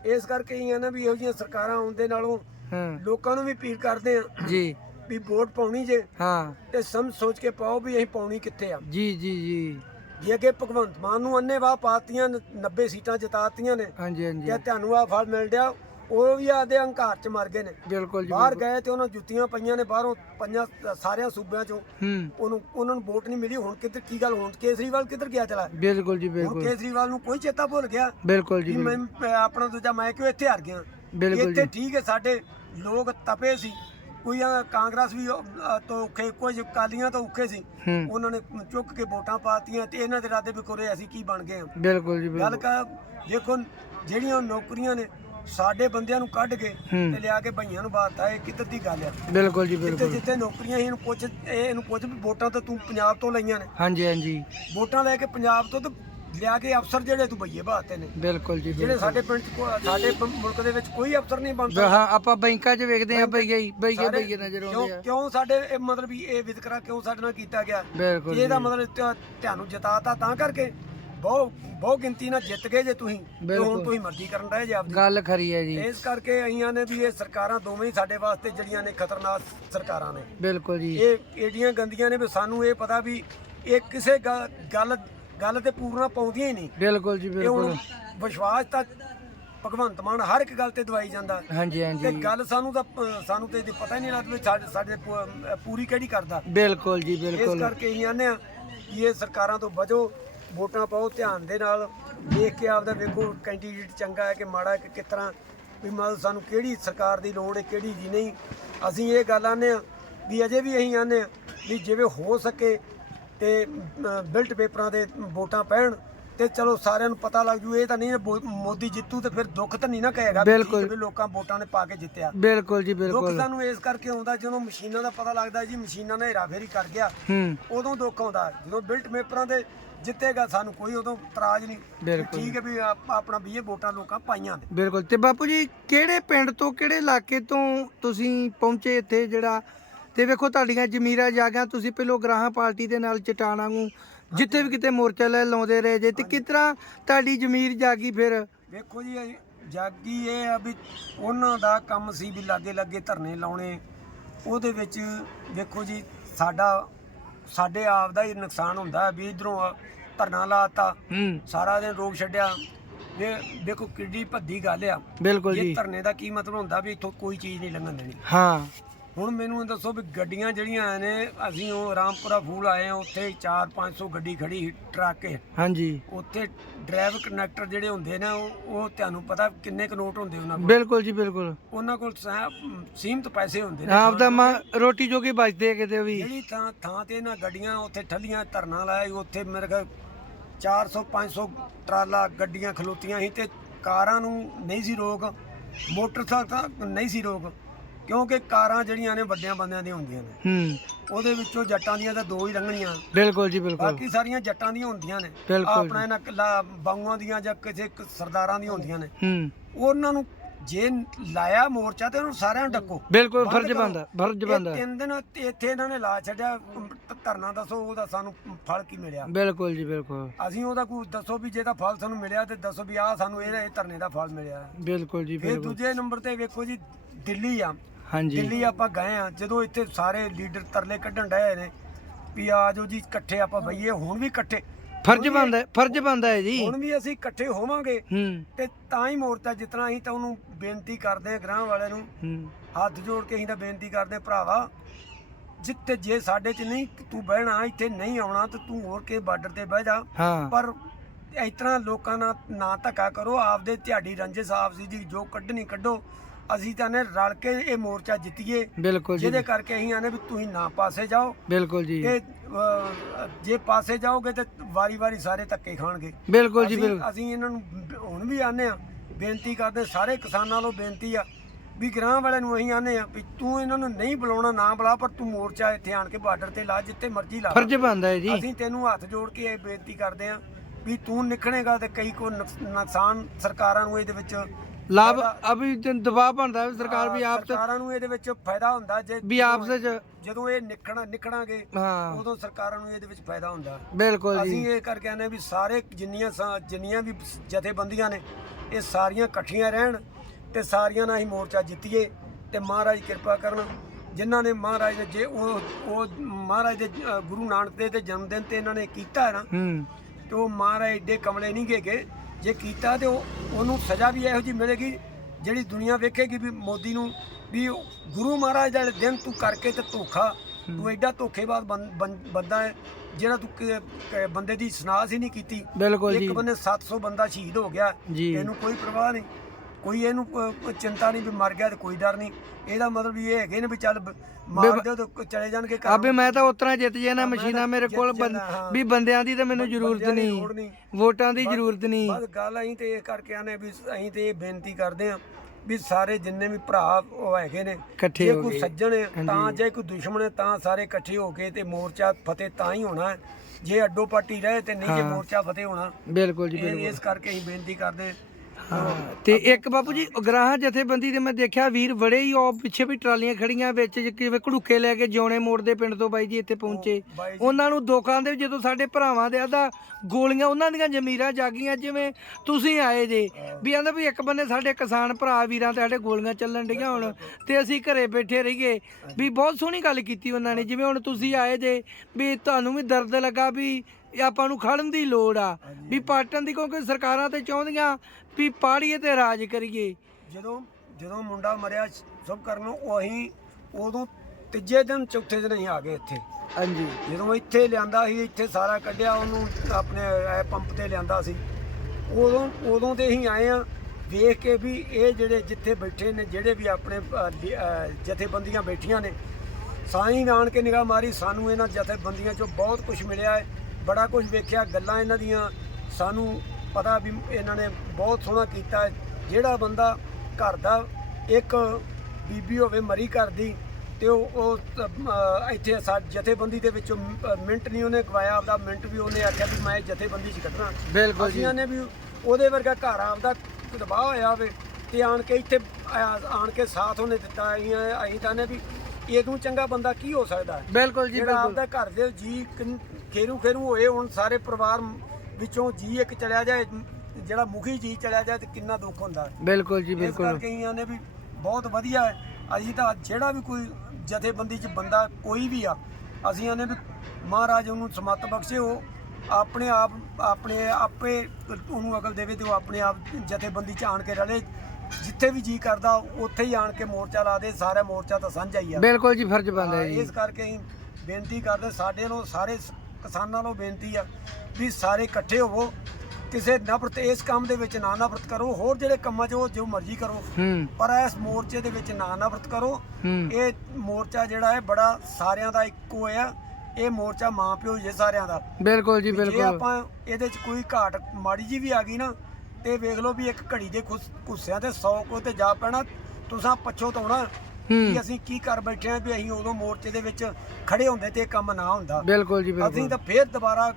ਇਸ ਕਰਕੇ ਹੀ ਆ ਨਾ ਵੀ ਇਹੋ ਜਿਹੀਆਂ ਸਰਕਾਰਾਂ ਆਉਣ ਦੇ ਨਾਲੋਂ ਹਾਂ। ਲੋਕਾਂ ਨੂੰ ਵੀ ਅਪੀਲ ਕਰਦੇ ਆ ਜੀ। ਵੀ ਵੋਟ ਪਾਉਣੀ ਜੇ ਹਾਂ। ਤੇ ਸਮਝ ਸੋਚ ਕੇ ਪਾਓ ਵੀ ਅਸੀਂ ਪਾਉਣੀ ਕਿੱਥੇ ਆ। ਜੀ ਜੀ ਜੀ। ਜੇ ਅੱਗੇ ਭਗਵੰਤ ਮਾਨ ਨੂੰ ਅੰਨੇਵਾਹ ਪਾਤੀਆਂ 90 ਸੀਟਾਂ ਜਿਤਾਤੀਆਂ ਨੇ ਹਾਂਜੀ ਹਾਂਜੀ। ਤੇ ਤੁਹਾਨੂੰ ਆ ਫਲ ਮਿਲ ਗਿਆ ਉਹ ਵੀ ਆਦੇ ਹੰਕਾਰ ਚ ਮਰ ਗਏ ਨੇ। ਬਿਲਕੁਲ ਜੀ ਬਾਹਰ ਗਏ ਤੇ ਉਹਨਾਂ ਜੁੱਤੀਆਂ ਪਈਆਂ ਨੇ ਬਾਹਰੋਂ ਪੰਜਾਂ ਸਾਰਿਆਂ ਸੂਬਿਆਂ ਚੋਂ। ਉਹਨੂੰ ਉਹਨਾਂ ਨੂੰ ਵੋਟ ਨਹੀਂ ਮਿਲੀ ਹੁਣ ਕਿੱਧਰ ਕੀ ਗੱਲ ਹੁਣ ਕੇਸਰੀਵਾਲ ਕਿੱਧਰ ਗਿਆ ਚਲਾ? ਬਿਲਕੁਲ ਜੀ ਬਿਲਕੁਲ। ਕੇਸਰੀਵਾਲ ਨੂੰ ਕੋਈ ਚੇਤਾ ਭੁੱਲ ਗਿਆ ਬਿਲਕੁਲ ਜੀ ਮੈਂ ਆਪਣਾ ਦੂਜਾ ਮੈਂ ਕਿਉਂ ਇੱਥੇ ਹਾਰ ਗਿਆ? ਬਿਲਕੁਲ ਇੱਥੇ ਠੀਕ ਹੈ ਸਾਡੇ ਲੋਕ ਤਪੇ ਸੀ। ਕੋਈ ਆ ਕਾਂਗਰਸ ਵੀ ਤੋਂ ਔਖੇ ਕੁਝ ਕਾਲੀਆਂ ਤੋਂ ਔਖੇ ਸੀ। ਹੂੰ। ਉਹਨਾਂ ਨੇ ਚੁੱਕ ਕੇ ਵੋਟਾਂ ਪਾਤੀਆਂ ਤੇ ਇਹਨਾਂ ਦੇ ਇਰਾਦੇ ਵੀ ਕੋਰੇ ਅਸੀਂ ਕੀ ਬਣ ਗਏ ਹਾਂ। ਬਿਲਕੁਲ ਜੀ ਗੱਲ ਬਿਲਕੁਲ। ਕਾ ਦੇਖੋ ਜਿਹੜੀਆਂ ਨੌਕਰੀਆਂ ਨੇ ਸਾਡੇ ਬੰਦਿਆਂ ਨੂੰ ਕੱਢ ਕੇ ਹੂੰ। ਤੇ ਲਿਆ ਕੇ ਭਈਆਂ ਨੂੰ ਬਾਤਾ ਇਹ ਕਿੱਧਰ ਦੀ ਗੱਲ ਆ। ਬਿਲਕੁਲ ਜੀ ਜਿੱਥੇ ਬਿਲਕੁਲ। ਜਿੱਥੇ ਨੌਕਰੀਆਂ ਸੀ ਇਹਨੂੰ ਪੁੱਛ ਇਹ ਇਹਨੂੰ ਪੁੱਛ ਵੀ ਵੋਟਾਂ ਤਾਂ ਤੂੰ ਪੰਜਾਬ ਤੋਂ ਲਈਆਂ ਨੇ। ਹਾਂਜੀ ਹਾਂਜੀ। ਵੋਟਾਂ ਲੈ ਕੇ ਪੰਜਾਬ ਤੋਂ ਤੇ ਲਿਆ ਕੇ ਅਫਸਰ ਜਿਹੜੇ ਤੂੰ ਭਈਏ ਬਾਤੇ ਨੇ ਬਿਲਕੁਲ ਜੀ ਜਿਹੜੇ ਸਾਡੇ ਪਿੰਡ ਚ ਕੋ- ਸਾਡੇ ਪ- ਮੁਲਕ ਦੇ ਵਿੱਚ ਕੋਈ ਅਫਸਰ ਨਹੀਂ ਬਣ ਬਿਲਕੁਲ। ਹਾਂ ਆਪਾਂ ਬੈਂਕਾਂ 'ਚ ਵੇਖਦੇ ਆ ਬਈਏ ਹੀ ਬਈਏ ਬਈਏ ਨਜ਼ਰ ਆਉਂਦੇ ਆ। ਕਿਉਂ ਸਾਡੇ ਇਹ ਮਤਲਬ ਵੀ ਇਹ ਵਿਤਕਰਾ ਕਿਉਂ ਸਾਡੇ ਨਾਲ ਕੀਤਾ ਗਿਆ? ਬਿਲਕੁਲ ਜੇ ਇਹਦਾ ਮਤਲਬ ਧਿਆ- ਤੁਹਾਨੂੰ ਜਿਤਾਤਾ ਤਾਂ ਕਰਕੇ ਬਹੁਤ ਬਹੁਤ ਗਿਣਤੀ ਨਾਲ ਜਿੱਤ ਗਏ ਜੇ ਤੁਸੀਂ ਤੇ ਬਿਲਕੁਲ। ਹੁਣ ਤੁਸੀਂ ਮਰਜ਼ੀ ਕਰਨ ਰਹੇ ਜੇ ਆਪਦੀ। ਗੱਲ ਖਰੀ ਹੈ ਜੀ। ਇਸ ਕਰਕੇ ਅਈਆਂ ਨੇ ਵੀ ਇਹ ਸਰਕਾਰਾਂ ਦੋਵੇਂ ਹੀ ਸਾਡੇ ਵਾਸਤੇ ਜਿਹੜੀਆਂ ਨੇ ਖਤਰਨਾਕ ਸਰਕਾਰਾਂ ਨੇ। ਬਿਲਕੁਲ ਜੀ। ਇਹ ਏਡੀਆਂ ਗੰਦੀਆਂ ਨੇ ਵੀ ਸਾਨੂੰ ਇਹ ਪਤਾ ਵੀ ਇਹ ਕਿਸੇ ਗ- ਗੱਲ ਗੱਲ ਤੇ ਪੂਰਨਾ ਪਾਉਂਦੀਆਂ ਹੀ ਨਹੀਂ। ਬਿਲਕੁਲ ਜੀ ਇਹ ਹੁਣ ਬਿਲਕੁਲ ਵਿਸ਼ਵਾਸ ਤਾਂ ਭਗਵੰਤ ਮਾਨ ਹਰ ਇੱਕ ਗੱਲ ਤੇ ਦਵਾਈ ਜਾਂਦਾ। ਹਾਂਜੀ ਤੇ ਹਾਂਜੀ ਗੱਲ ਸਾਨੂੰ ਤਾਂ ਅਹ, ਸਾਨੂੰ ਤੇ ਇਹਦੀ ਪਤਾ ਹੀ ਨਹੀਂ ਲੱਗਦਾ ਵੀ ਸਾਡੇ ਸਾਡੇ ਪੂ- ਅਹ, ਪੂਰੀ ਕਿਹੜੀ ਕਰਦਾ। ਬਿਲਕੁਲ ਜੀ ਇਸ ਬਿਲਕੁਲ। ਕਰਕੇ ਹੀ ਆਨੇ ਆ ਕਿ ਇਹ ਸਰਕਾਰਾਂ ਤੋਂ ਬਚੋ ਵੋਟਾਂ ਪਾਓ ਧਿਆਨ ਦੇ ਨਾਲ। ਦੇਖ ਕੇ ਆਪਦਾ ਵੇਖੋ ਕੈਂਡੀਡੇਟ ਚੰਗਾ ਹੈ ਕਿ ਮਾੜਾ ਹੈ ਕਿ ਕਿਸ ਤਰ੍ਹਾਂ ਵੀ ਮਤਲਬ ਸਾਨੂੰ ਕਿਹੜੀ ਸਰਕਾਰ ਦੀ ਲੋੜ ਹੈ ਕਿਹੜੀ ਦੀ ਨਹੀਂ। ਅਸੀਂ ਇਹ ਗੱਲ ਆਨੇ ਆ ਵੀ ਅਜੇ ਵੀ ਅਸੀਂ ਆਨੇ ਆ ਵੀ ਜਿਵੇਂ ਹੋ ਸਕੇ ਤੇ ਬਿਲਟ ਪੇਪਰਾਂ ਦੇ ਵੋਟਾਂ ਪੈਣ ਤੇ ਚਲੋ ਸਾਰਿਆਂ ਨੂੰ ਪਤਾ ਲੱਗ ਜੂ ਇਹ ਤਾਂ ਨਹੀਂ ਮੋਦੀ ਜਿੱਤੂ ਤੇ ਫਿਰ ਦੁੱਖ ਤਾਂ ਨਹੀਂ ਨਾ ਕਹੇਗਾ ਬਿਲਕੁਲ। ਵੀ ਲੋਕਾਂ ਵੋਟਾਂ ਨੇ ਪਾ ਕੇ ਜਿੱਤਿਆ। ਬਿਲਕੁਲ ਜੀ ਦੁੱਖ ਬਿਲਕੁਲ। ਸਾਨੂੰ ਇਸ ਕਰਕੇ ਆਉਂਦਾ ਜਦੋਂ ਮਸ਼ੀਨਾਂ ਦਾ ਪਤਾ ਲੱਗਦਾ ਜੀ ਮਸ਼ੀਨਾਂ ਨੇ ਹੇਰਾਫੇਰੀ ਕਰ ਗਿਆ ਉਦੋਂ ਦੁੱਖ ਆਉਂਦਾ। ਜਦੋਂ ਬਿਲਟ ਪੇਪਰਾਂ ਦੇ ਜਿੱਤੇਗਾ ਸਾਨੂੰ ਕੋਈ ਉਦੋਂ ਇਤਰਾਜ਼ ਨਹੀਂ। ਠੀਕ ਹੈ ਵੀ ਆਪ- ਆਪਣਾ ਵੀ ਇਹ ਵੋਟਾਂ ਲੋਕਾਂ ਪਾਈਆਂ ਨੇ। ਬਿਲਕੁਲ। ਤੇ ਬਾਪੂ ਜੀ ਕਿਹੜੇ ਪਿੰਡ ਤੋਂ ਕਿਹੜੇ ਇਲਾਕੇ ਤੋਂ ਤੁਸੀਂ ਪਹੁੰਚੇ ਇੱਥੇ ਜਿਹੜਾ ਤੇ ਵੇਖੋ ਤੁਹਾਡੀਆਂ ਜ਼ਮੀਰਾਂ ਜਾਗਾਂ ਤੁਸੀਂ ਪਹਿਲੋਂ ਗ੍ਰਾਹਾਂ ਪਾਰਟੀ ਦੇ ਨਾਲ ਚਟਾਣਾ ਨੂੰ ਜਿੱਥੇ ਵੀ ਕਿਤੇ ਮੋਰਚਾ ਲੈ ਲਾਉਂਦੇ ਰਹੇ ਜੇ ਤੇ ਕਿਸ ਤਰ੍ਹਾਂ ਤੁਹਾਡੀ ਜ਼ਮੀਰ ਜਾਗੀ ਫਿਰ? ਵੇਖੋ ਜੀ ਜਾਗੀ ਇਹ ਆ ਵੀ ਉਹਨਾਂ ਦਾ ਕੰਮ ਸੀ ਵੀ ਲਾਗੇ ਲਾਗੇ ਧਰਨੇ ਲਾਉਣੇ। ਉਹਦੇ ਵਿੱਚ ਵੇਖੋ ਜੀ ਸਾਡਾ ਸਾਡੇ ਆਪ ਦਾ ਹੀ ਨੁਕਸਾਨ ਹੁੰਦਾ ਵੀ ਇਧਰੋਂ ਧਰਨਾ ਲਾਤਾ ਸਾਰਾ ਦਿਨ ਰੋਕ ਛੱਡਿਆ। ਇਹ ਵੇਖੋ ਕਿੱਡੀ ਭੱਦੀ ਗੱਲ ਆ। ਬਿਲਕੁਲ ਇਹ ਜੀ। ਧਰਨੇ ਦਾ ਕੀ ਮਤਲਬ ਹੁੰਦਾ ਵੀ ਇੱਥੋਂ ਕੋਈ ਚੀਜ਼ ਨਹੀਂ ਲੰਘਣ ਦੇਣੀ। ਹਾਂ। ਹੁਣ ਮੈਨੂੰ ਇਹ ਦੱਸੋ ਵੀ ਗੱਡੀਆਂ ਜਿਹੜੀਆਂ ਨੇ ਅਸੀਂ ਉਹ ਰਾਮਪੁਰਾ ਫੂਲ ਆਏ ਆ ਉੱਥੇ 4-500 ਗੱਡੀ ਖੜੀ ਸੀ, ਟਰੱਕ। ਹੈ ਹਾਂਜੀ। ਉੱਥੇ ਡਰਾਈਵਰ ਕੰਡਕਟਰ ਜਿਹੜੇ ਹੁੰਦੇ ਨੇ ਉਹ ਉਹ ਤੁਹਾਨੂੰ ਪਤਾ ਕਿੰਨੇ ਕੁ ਨੋਟ ਹੁੰਦੇ ਉਹਨਾਂ ਕੋਲ? ਬਿਲਕੁਲ ਜੀ ਬਿਲਕੁਲ। ਉਹਨਾਂ ਕੋਲ ਸਾ- ਸੀਮਤ ਪੈਸੇ ਹੁੰਦੇ ਨੇ। ਆਪ ਤਾਂ ਮਾਂ ਰੋਟੀ ਜੋਗੀ ਬਚਦੇ ਆ ਕਿਤੇ ਵੀ। ਜਿਹੜੀ ਥਾਂ ਥਾਂ ਤੇ ਇਹਨਾਂ ਗੱਡੀਆਂ ਉੱਥੇ ਠੱਲੀਆਂ ਧਰਨਾ ਲਾਇਆ ਸੀ, ਉੱਥੇ ਮੇਰੇ ਖਿਆਲ 400 500 ਟਰਾਲਾ ਗੱਡੀਆਂ ਖਲੋਤੀਆਂ ਸੀ ਤੇ ਕਾਰਾਂ ਨੂੰ ਨਹੀਂ ਸੀ ਰੋਕ ਮੋਟਰਸਾਈਕਲ ਤਾਂ ਨਹੀਂ ਸੀ ਰੋਕ। ਕਿਉਂਕਿ ਕਾਰਾਂ ਜਿਹੜੀਆਂ ਨੇ ਵੱਡਿਆਂ ਬੰਦਿਆਂ ਦੀਆਂ ਹੁੰਦੀਆਂ ਨੇ। ਹੂੰ। ਉਹਦੇ ਵਿੱਚੋਂ ਜੱਟਾਂ ਦੀਆਂ ਤਾਂ ਦੋ ਹੀ ਲੰਘਣੀਆਂ। ਬਿਲਕੁਲ ਜੀ ਬਿਲਕੁਲ। ਬਾਕੀ ਸਾਰੀਆਂ ਜੱਟਾਂ ਦੀਆਂ ਹੁੰਦੀਆਂ ਨੇ। ਬਿਲਕੁਲ ਆਪਣਾ ਇਹਨਾਂ ਕੱਲਾ ਬਾਂਗੂਆਂ ਦੀਆਂ ਜਾਂ ਕਿਸੇ ਕ- ਸਰਦਾਰਾਂ ਦੀਆਂ ਹੁੰਦੀਆਂ ਨੇ। ਹੂੰ। ਉਹਨਾਂ ਨੂੰ ਜੇ ਲਾਇਆ ਮੋਰਚਾ ਤੇ ਉਹਨੂੰ ਸਾਰਿਆਂ ਨੂੰ ਡੱਕੋ। ਬਿਲਕੁਲ ਫਰਜ਼ ਕਰੋ। ਬੰਦਾ ਫਰਜ਼ ਇਹ ਬੰਦਾ ਤਿੰਨ ਦਿਨ ਇੱਥੇ ਇਹਨਾਂ ਨੇ ਲਾ ਛੱਡਿਆ। ਧ- ਧਰਨਾ ਦੱਸੋ ਉਹਦਾ ਸਾਨੂੰ ਫਲ ਕੀ ਮਿਲਿਆ? ਬਿਲਕੁਲ ਜੀ ਬਿਲਕੁਲ। ਅਸੀਂ ਉਹਦਾ ਕੋਈ ਦੱਸੋ ਵੀ ਜੇ ਤਾਂ ਫਲ ਸਾਨੂੰ ਮਿਲਿਆ ਤੇ ਦੱਸੋ ਵੀ ਆਹ ਸਾਨੂੰ ਇਹਦਾ ਇਹ ਧਰਨੇ ਦਾ ਫਲ ਮਿਲਿਆ। ਬਿਲਕੁਲ ਜੀ ਫਿਰ ਬਿਲਕੁਲ। ਦੂਜੇ ਨੰਬਰ ਤੇ ਵੇਖੋ ਜੀ ਦਿੱਲੀ ਆ। ਹਾਂਜੀ। ਦਿੱਲੀ ਆਪਾਂ ਗਏ ਆ ਜਦੋਂ ਇੱਥੇ ਸਾਰੇ ਲੀਡਰ ਤਰਲੇ ਕੱਢਣ ਡਏ ਨੇ ਵੀ ਆ ਜਾਓ ਜੀ ਇਕੱਠੇ ਆਪਾਂ ਬਈਏ ਹੁਣ ਵੀ ਇਕੱਠੇ। ਫਰਜ਼ ਬੰਦਾ ਫਰਜ਼ ਬੰਦਾ ਹੈ ਜੀ। ਹੁਣ ਵੀ ਅਸੀਂ ਇਕੱਠੇ ਹੋਵਾਂਗੇ ਹੂੰ। ਤੇ ਤਾਂ ਹੀ ਮੋਰਚਾ ਜਿੱਤਣਾ ਅਸੀਂ ਤਾਂ ਉਹਨੂੰ ਬੇਨਤੀ ਕਰਦੇ ਆ ਗ੍ਰਾਮ ਵਾਲਿਆਂ ਨੂੰ। ਹੂੰ। ਹੱਥ ਜੋੜ ਕੇ ਅਸੀਂ ਤਾਂ ਬੇਨਤੀ ਕਰਦੇ ਹਾਂ, ਭਰਾਵਾ ਜਿੱਤੇ ਜੇ ਸਾਡੇ 'ਚ ਨਹੀਂ ਤੂੰ ਬਹਿਣਾ ਇੱਥੇ ਨਹੀਂ ਆਉਣਾ ਤੇ ਤੂੰ ਹੋਰ ਕੇ ਬਾਰਡਰ ਤੇ ਬਹਿ ਜਾ। ਹਾਂ। ਪਰ ਇਸ ਤਰ੍ਹਾਂ ਲੋਕਾਂ ਨਾਲ ਨਾ ਧੱਕਾ ਕਰੋ ਆਪਦੇ ਦਿਹਾੜੀ ਰੰਜਿਸ਼ ਸੀ ਜੀ ਜੋ ਕੱਢਣੀ ਕੱਢੋ। ਅਸੀਂ ਤਾਂ ਨੇ ਰਲ ਕੇ ਇਹ ਮੋਰਚਾ ਜਿੱਤੀਏ। ਬਿਲਕੁਲ ਜੀ। ਜਿਹਦੇ ਕਰਕੇ ਅਸੀਂ ਆਨੇ ਵੀ ਤੁਸੀਂ ਨਾ ਪਾਸੇ ਜਾਓ। ਬਿਲਕੁਲ ਜੀ। ਤੇ ਅਹ, ਜੇ ਪਾਸੇ ਜਾਓਗੇ ਤੇ ਵਾਰੀ-ਵਾਰੀ ਸਾਰੇ ਧੱਕੇ ਖਾਣਗੇ। ਬਿਲਕੁਲ ਜੀ ਅਸੀਂ- ਬਿਲਕੁਲ। ਅਸੀਂ ਇਹਨਾਂ ਨੂੰ ਬ- ਹੁਣ ਵੀ ਆਨੇ ਆ ਬੇਨਤੀ ਕਰਦੇ ਸਾਰੇ ਕਿਸਾਨਾਂ ਨੂੰ ਬੇਨਤੀ ਆ ਵੀ ਗ੍ਰਾਮ ਵਾਲਿਆਂ ਨੂੰ ਅਸੀਂ ਆਨੇ ਆ ਵੀ ਤੂੰ ਇਹਨਾਂ ਨੂੰ ਨਹੀਂ ਬੁਲਾਉਣਾ ਨਾ ਬੁਲਾ ਪਰ ਤੂੰ ਮੋਰਚਾ ਇੱਥੇ ਆਣ ਕੇ ਬਾਰਡਰ ਤੇ ਲਾ ਜਿੱਥੇ ਮਰਜ਼ੀ ਲਾ। ਫਰਜ਼ ਬੰਦਾ ਹੈ ਜੀ। ਅਸੀਂ ਤੈਨੂੰ ਹੱਥ ਜੋੜ ਕੇ ਇਹ ਬੇਨਤੀ ਕਰਦੇ ਆ ਵੀ ਤੂੰ ਨਿਕਲੇਗਾ ਤੇ ਕਈ ਕੋ ਨੁਕਸ- ਨੁਕਸਾਨ ਸਰਕਾਰਾਂ ਨੂੰ ਇਹਦੇ ਵਿੱਚ ਲਾਭ ਅਭੀ ਦਬਾਅ ਬਣਦਾ ਹੈ ਸਰਕਾਰ ਵੀ ਆਪ ਸਰਕਾਰਾਂ ਨੂੰ ਇਹਦੇ ਵਿੱਚ ਫਾਇਦਾ ਹੁੰਦਾ ਜੇ ਵੀ ਆਪਸ ਵਿੱਚ ਜਦੋਂ ਇਹ ਨਿਕਣਾ ਨਿਕਣਾਗੇ ਹਾਂ। ਉਦੋਂ ਸਰਕਾਰਾਂ ਨੂੰ ਇਹਦੇ ਵਿੱਚ ਫਾਇਦਾ ਹੁੰਦਾ ਬਿਲਕੁਲ ਅਸੀਂ ਜੀ ਇਹ ਕਰਕੇ ਆਨੇ ਵੀ ਸਾਰੇ ਜਿੰਨੀਆਂ ਸਾ- ਜਿੰਨੀਆਂ ਵੀ ਜਥੇਬੰਦੀਆਂ ਨੇ ਇਹ ਸਾਰੀਆਂ ਇਕੱਠੀਆਂ ਰਹਿਣ ਤੇ ਸਾਰੀਆਂ ਨਾਲ ਹੀ ਮੋਰਚਾ ਜਿੱਤੀਏ ਤੇ ਮਹਾਰਾਜ ਕਿਰਪਾ ਕਰਨ। ਜਿਨ੍ਹਾਂ ਨੇ ਮਹਾਰਾਜ ਨੇ ਜੇ ਉਹ ਉਹ ਮਹਾਰਾਜ ਦੇ ਅ, ਗੁਰੂ ਨਾਨਕ ਦੇਵ ਦੇ ਜਨਮ ਦਿਨ ਤੇ ਇਹਨਾਂ ਨੇ ਕੀਤਾ ਹੈ ਨਾ ਹੂੰ। ਤੇ ਉਹ ਮਹਾਰਾਜ ਏਡੇ ਕਮਲੇ ਨਹੀਂ ਗਏਗੇ ਜੇ ਕੀਤਾ ਤੇ ਉਹ ਉਹਨੂੰ ਸਜ਼ਾ ਵੀ ਇਹੋ ਜੀ ਮਿਲੇਗੀ ਜਿਹੜੀ ਦੁਨੀਆ ਵੇਖੇਗੀ ਵੀ ਮੋਦੀ ਨੂੰ ਵੀ ਗੁਰੂ ਮਹਾਰਾਜ ਦਾ ਦਿਨ ਤੂੰ ਕਰਕੇ ਤੇ ਧੋਖਾ। ਤੂੰ ਐਡਾ ਧੋਖੇਬਾਜ਼ ਬੰਦਾ ਹੈ ਜਿਹੜਾ ਤੂੰ ਬੰਦੇ ਦੀ ਸਨਾਸ ਹੀ ਨਹੀਂ ਕੀਤੀ। ਬਿਲਕੁਲ ਜੀ। ਇੱਕ ਬੰਦੇ 700 ਬੰਦਾ ਸ਼ਹੀਦ ਹੋ ਗਿਆ। ਇਹਨੂੰ ਕੋਈ ਪਰਵਾਹ ਨਹੀਂ। ਕੋਈ ਇਹਨੂੰ ਚਿੰਤਾ ਨਹੀਂ ਵੀ ਮਰ ਗਿਆ ਤੇ ਕੋਈ ਡਰ ਨਹੀਂ ਇਹਦਾ ਮਤਲਬ ਇਹ ਹੈਗੇ ਨੇ ਵੀ ਚੱਲ ਬ- ਮਾਰ ਦਿਓ ਤੇ ਚਲੇ ਜਾਣਗੇ ਘਰ ਆਬੇ ਮੈਂ ਤਾਂ ਉਤਰਾ ਜਿੱਤ ਜਾਣਾ ਮਸ਼ੀਨਾਂ ਮੇਰੇ ਕੋਲ ਜਿੱਤ ਬੰ- ਜਾਣਾ, ਹਾਂ। ਵੀ ਬੰਦਿਆਂ ਦੀ ਤਾਂ ਮੈਨੂੰ ਜ਼ਰੂਰਤ ਬੰਦਿਆਂ ਦੀ ਲੋੜ ਨਹੀਂ ਨਹੀਂ। ਵੋਟਾਂ ਦੀ ਜ਼ਰੂਰਤ ਨਹੀਂ ਬਸ ਗੱਲ ਅਸੀਂ ਤੇ ਇਹ ਕਰਕੇ ਆਨੇ ਵੀ ਅਸੀਂ ਤੇ ਇਹ ਬੇਨਤੀ ਕਰਦੇ ਆ ਵੀ ਸਾਰੇ ਜਿੰਨੇ ਵੀ ਭਰਾ ਉਹ ਹੈਗੇ ਨੇ ਇਕੱਠੇ ਜੇ ਹੋ ਕੋਈ ਗਏ। ਸੱਜਣ ਹੈ ਤਾਂ। ਜੇ ਕੋਈ ਦੁਸ਼ਮਣ ਹੈ ਤਾਂ ਸਾਰੇ ਇਕੱਠੇ ਹੋ ਕੇ ਤੇ ਮੋਰਚਾ ਫਤਿਹ ਤਾਂ ਹੀ ਹੋਣਾ ਹੈ ਜੇ ਅੱਡੋ ਪਾਟੀ ਰਹੇ ਤੇ ਨਹੀਂ ਜੇ। ਮੋਰਚਾ ਫਤਿਹ ਹੋਣਾ ਬਿਲਕੁਲ ਜੀ ਇਹ- ਬਿਲਕੁਲ ਇਸ ਕਰਕੇ ਅਸੀਂ ਬੇਨਤੀ ਕਰਦੇ ਹਾਂ ਤੇ ਇੱਕ ਬਾਪੂ ਜੀ ਉਗਰਾਹਾਂ ਜਥੇਬੰਦੀ ਦੇ ਮੈਂ ਦੇਖਿਆ ਵੀਰ ਬੜੇ ਹੀ ਉਹ ਪਿੱਛੇ ਵੀ ਟਰਾਲੀਆਂ ਖੜੀਆਂ ਵਿੱਚ ਜਿਵੇਂ ਘੜੂਕੇ ਲੈ ਕੇ ਜਿਉਣੇ ਮੋੜ ਦੇ ਪਿੰਡ ਤੋਂ ਬਾਈ ਜੀ ਇੱਥੇ ਪਹੁੰਚੇ। ਉਹਨਾਂ ਨੂੰ ਦੁੱਖਾਂ ਦੇ ਜਦੋਂ ਸਾਡੇ ਭਰਾਵਾਂ ਦੇ ਆਦਾ ਗੋਲੀਆਂ ਉਹਨਾਂ ਦੀਆਂ ਜ਼ਮੀਰਾਂ ਜਾਗੀਆਂ ਜਿਵੇਂ ਤੁਸੀਂ ਆਏ ਜੇ ਵੀ ਆਂਦਾ ਵੀ ਇੱਕ ਬੰਨੇ ਸਾਡੇ ਕਿਸਾਨ ਭਰਾ ਵੀਰਾਂ ਤੇ ਸਾਡੇ ਗੋਲੀਆਂ ਚੱਲਣ ਡੀਆਂ ਹੁਣ ਤੇ ਅਸੀਂ ਘਰੇ ਬੈਠੇ ਰਹੀਏ। ਵੀ ਬਹੁਤ ਸੋਹਣੀ ਗੱਲ ਕੀਤੀ ਉਹਨਾਂ ਨੇ ਜਿਵੇਂ ਹੁਣ ਤੁਸੀਂ ਆਏ ਜੇ ਵੀ ਤੁਹਾਨੂੰ ਵੀ ਦਰਦ ਲੱਗਾ ਵੀ ਇਹ ਆਪਾਂ ਨੂੰ ਖੜਨ ਦੀ ਲੋੜ ਆ। ਵੀ ਪਾਟਣ ਦੀ ਕਿਉਂਕਿ ਸਰਕਾਰਾਂ ਤੇ ਚਾਹੁੰਦੀਆਂ ਵੀ ਪਾੜੀਏ ਤੇ ਰਾਜ ਕਰੀਏ। ਜਦੋਂ ਜਦੋਂ ਮੁੰਡਾ ਮਰਿਆ ਸਭ ਕਰਨ ਉਹ ਉਦੋਂ ਤੀਜੇ ਦਿਨ ਚੌਥੇ ਦਿਨ ਅਸੀਂ ਆ ਗਏ ਇੱਥੇ। ਹਾਂਜੀ। ਜਦੋਂ ਇੱਥੇ ਲਿਆਂਦਾ ਸੀ ਇੱਥੇ ਸਾਰਾ ਕੱਢਿਆ ਉਹਨੂੰ ਆਪਣੇ ਪੰਪ ਤੇ ਲਿਆਂਦਾ ਸੀ। ਉਦੋਂ ਉਦੋਂ ਤੇ ਅਸੀਂ ਆਏ ਆ ਵੇਖ ਕੇ ਵੀ ਇਹ ਜਿਹੜੇ ਜਿੱਥੇ ਬੈਠੇ ਨੇ ਜਿਹੜੇ ਵੀ ਆਪਣੇ ਜਥੇਬੰਦੀਆਂ ਬੈਠੀਆਂ ਨੇ ਸਾਈਂ ਆਣ ਕੇ ਨਿਗਾਹ ਮਾਰੀ ਸਾਨੂੰ ਇਹਨਾਂ ਜਥੇਬੰਦੀਆਂ ਚੋਂ ਬਹੁਤ ਕੁਝ ਮਿਲਿਆ ਹੈ। ਬੜਾ ਕੁਝ ਵੇਖਿਆ ਗੱਲਾਂ ਇਹਨਾਂ ਦੀਆਂ ਸਾਨੂੰ ਪਤਾ ਵੀ ਇਹਨਾਂ ਨੇ ਬਹੁਤ ਸੋਹਣਾ ਕੀਤਾ। ਜਿਹੜਾ ਬੰਦਾ ਘਰ ਦਾ ਇੱਕ ਬੀਬੀ ਹੋਵੇ ਮਰੀ ਘਰ ਦੀ ਤੇ ਉਹ ਉਹ ਇੱਥੇ ਸਾ ਜਥੇਬੰਦੀ ਦੇ ਵਿੱਚੋਂ ਮਿੰਟ ਨਹੀਂ ਉਹਨੇ ਗਵਾਇਆ ਆਪਦਾ ਮਿੰਟ ਵੀ ਉਹਨੇ ਆਖਿਆ ਵੀ ਮੈਂ ਜਥੇਬੰਦੀ 'ਚ ਕੱਢਣਾ। ਬਿਲਕੁਲ ਅਸੀਂ ਨੇ ਵੀ ਉਹਦੇ ਵਰਗਾ ਘਰ ਆਪਦਾ ਦਬਾਅ ਹੋਇਆ ਹੋਵੇ ਤੇ ਆਣ ਕੇ ਇੱਥੇ ਆਣ ਕੇ ਸਾਥ ਉਹਨੇ ਦਿੱਤਾ। ਅਸੀਂ ਤਾਂ ਨੇ ਵੀ ਇਹਨੂੰ ਚੰਗਾ ਬੰਦਾ ਕੀ ਹੋ ਸਕਦਾ? ਬਿਲਕੁਲ ਜੀ ਜਿਹੜਾ ਬਿਲਕੁਲ। ਆਪਦਾ ਘਰ ਦੇ ਜੀ ਖੇਰੂ ਖੇਰੂ ਹੋਏ ਹੁਣ ਸਾਰੇ ਪਰਿਵਾਰ ਵਿੱਚੋਂ ਜੀ ਇੱਕ ਚਲਿਆ ਜਾਏ ਜਿਹੜਾ ਮੁਖੀ ਜੀ ਚਲਿਆ ਜਾਏ ਤੇ ਕਿੰਨਾ ਦੁੱਖ ਹੁੰਦਾ। ਬਿਲਕੁਲ ਜੀ ਇਸ ਬਿਲਕੁਲ। ਕਰਕੇ ਇਹਨਾਂ ਨੇ ਵੀ ਬਹੁਤ ਵਧੀਆ ਹੈ। ਅਸੀਂ ਤਾਂ ਜਿਹੜਾ ਵੀ ਕੋਈ ਜਥੇਬੰਦੀ 'ਚ ਬੰਦਾ ਕੋਈ ਵੀ ਆ ਅਸੀਂ ਇਹਨੇ ਵੀ ਮਹਾਰਾਜ ਉਹਨੂੰ ਸਮਤ ਬਖਸ਼ੇ ਉਹ ਆਪਣੇ ਆਪ ਆਪਣੇ ਆਪੇ ਉਹਨੂੰ ਅਕਲ ਦੇਵੇ ਤੇ ਉਹ ਆਪਣੇ ਆਪ ਜਥੇਬੰਦੀ 'ਚ ਆਣ ਕੇ ਰਲੇ। ਜਿੱਥੇ ਵੀ ਜੀ ਕਰਦਾ ਉੱਥੇ ਹੀ ਆਣ ਕੇ ਮੋਰਚਾ ਲਾ ਦੇ ਸਾਰਾ ਮੋਰਚਾ ਤਾਂ ਸਾਂਝਾ ਹੀ ਆ। ਬਿਲਕੁਲ ਜੀ ਫਰਜ਼ ਬਣਦਾ ਜੀ। ਇਸ ਕਰਕੇ ਅਸੀਂ ਬੇਨਤੀ ਕਰਦੇ ਸਾਡੇ ਨੂੰ ਸਾਰੇ ਕਿਸਾਨਾਂ ਨੂੰ ਬੇਨਤੀ ਆ ਵੀ ਸਾਰੇ ਇਕੱਠੇ ਹੋਵੋ ਕਿਸੇ ਨਫ਼ਰਤ ਇਸ ਕੰਮ ਦੇ ਵਿੱਚ ਨਾ ਨਫ਼ਰਤ ਕਰੋ ਹੋਰ ਜਿਹੜੇ ਕੰਮਾਂ 'ਚ ਉਹ ਜੋ ਮਰਜ਼ੀ ਕਰੋ ਹੂੰ। ਪਰ ਇਸ ਮੋਰਚੇ ਦੇ ਵਿੱਚ ਨਾ ਨਫ਼ਰਤ ਕਰੋ। ਹੂੰ। ਇਹ ਮੋਰਚਾ ਜਿਹੜਾ ਹੈ ਬੜਾ ਸਾਰਿਆਂ ਦਾ ਇੱਕੋ ਆ ਇਹ ਮੋਰਚਾ ਮਾਂ ਪਿਓ ਜੇ ਸਾਰਿਆਂ ਦਾ। ਬਿਲਕੁਲ ਜੀ ਜੇ ਬਿਲਕੁਲ। ਆਪਾਂ ਇਹਦੇ 'ਚ ਕੋਈ ਘਾਟ ਮਾੜੀ ਜੀ ਵੀ ਆ ਗਈ ਨਾ ਤੇ ਵੇਖ ਲਓ ਵੀ ਇੱਕ ਘੜੀ ਦੇ ਖੁੱਸ- ਗੁੱਸਿਆਂ ਤੇ 100 ਕੋ ਤੇ ਜਾ ਪੈਣਾ ਤੁਸੀਂ ਪਛੋਤਾਉਣਾ ਹੂੰ ਵੀ ਅਸੀਂ ਕੀ ਕਰ ਬੈਠੇ ਆ ਵੀ ਅਸੀਂ ਉਦੋਂ ਮੋਰਚੇ ਦੇ ਵਿੱਚ ਖੜੇ ਹੁੰਦੇ ਤੇ ਇਹ ਕੰਮ ਨਾ ਹੁੰਦਾ। ਬਿਲਕੁਲ ਜੀ ਅਸੀਂ ਬਿਲਕੁਲ ਤਾਂ ਫੇਰ ਦੁਬਾਰਾ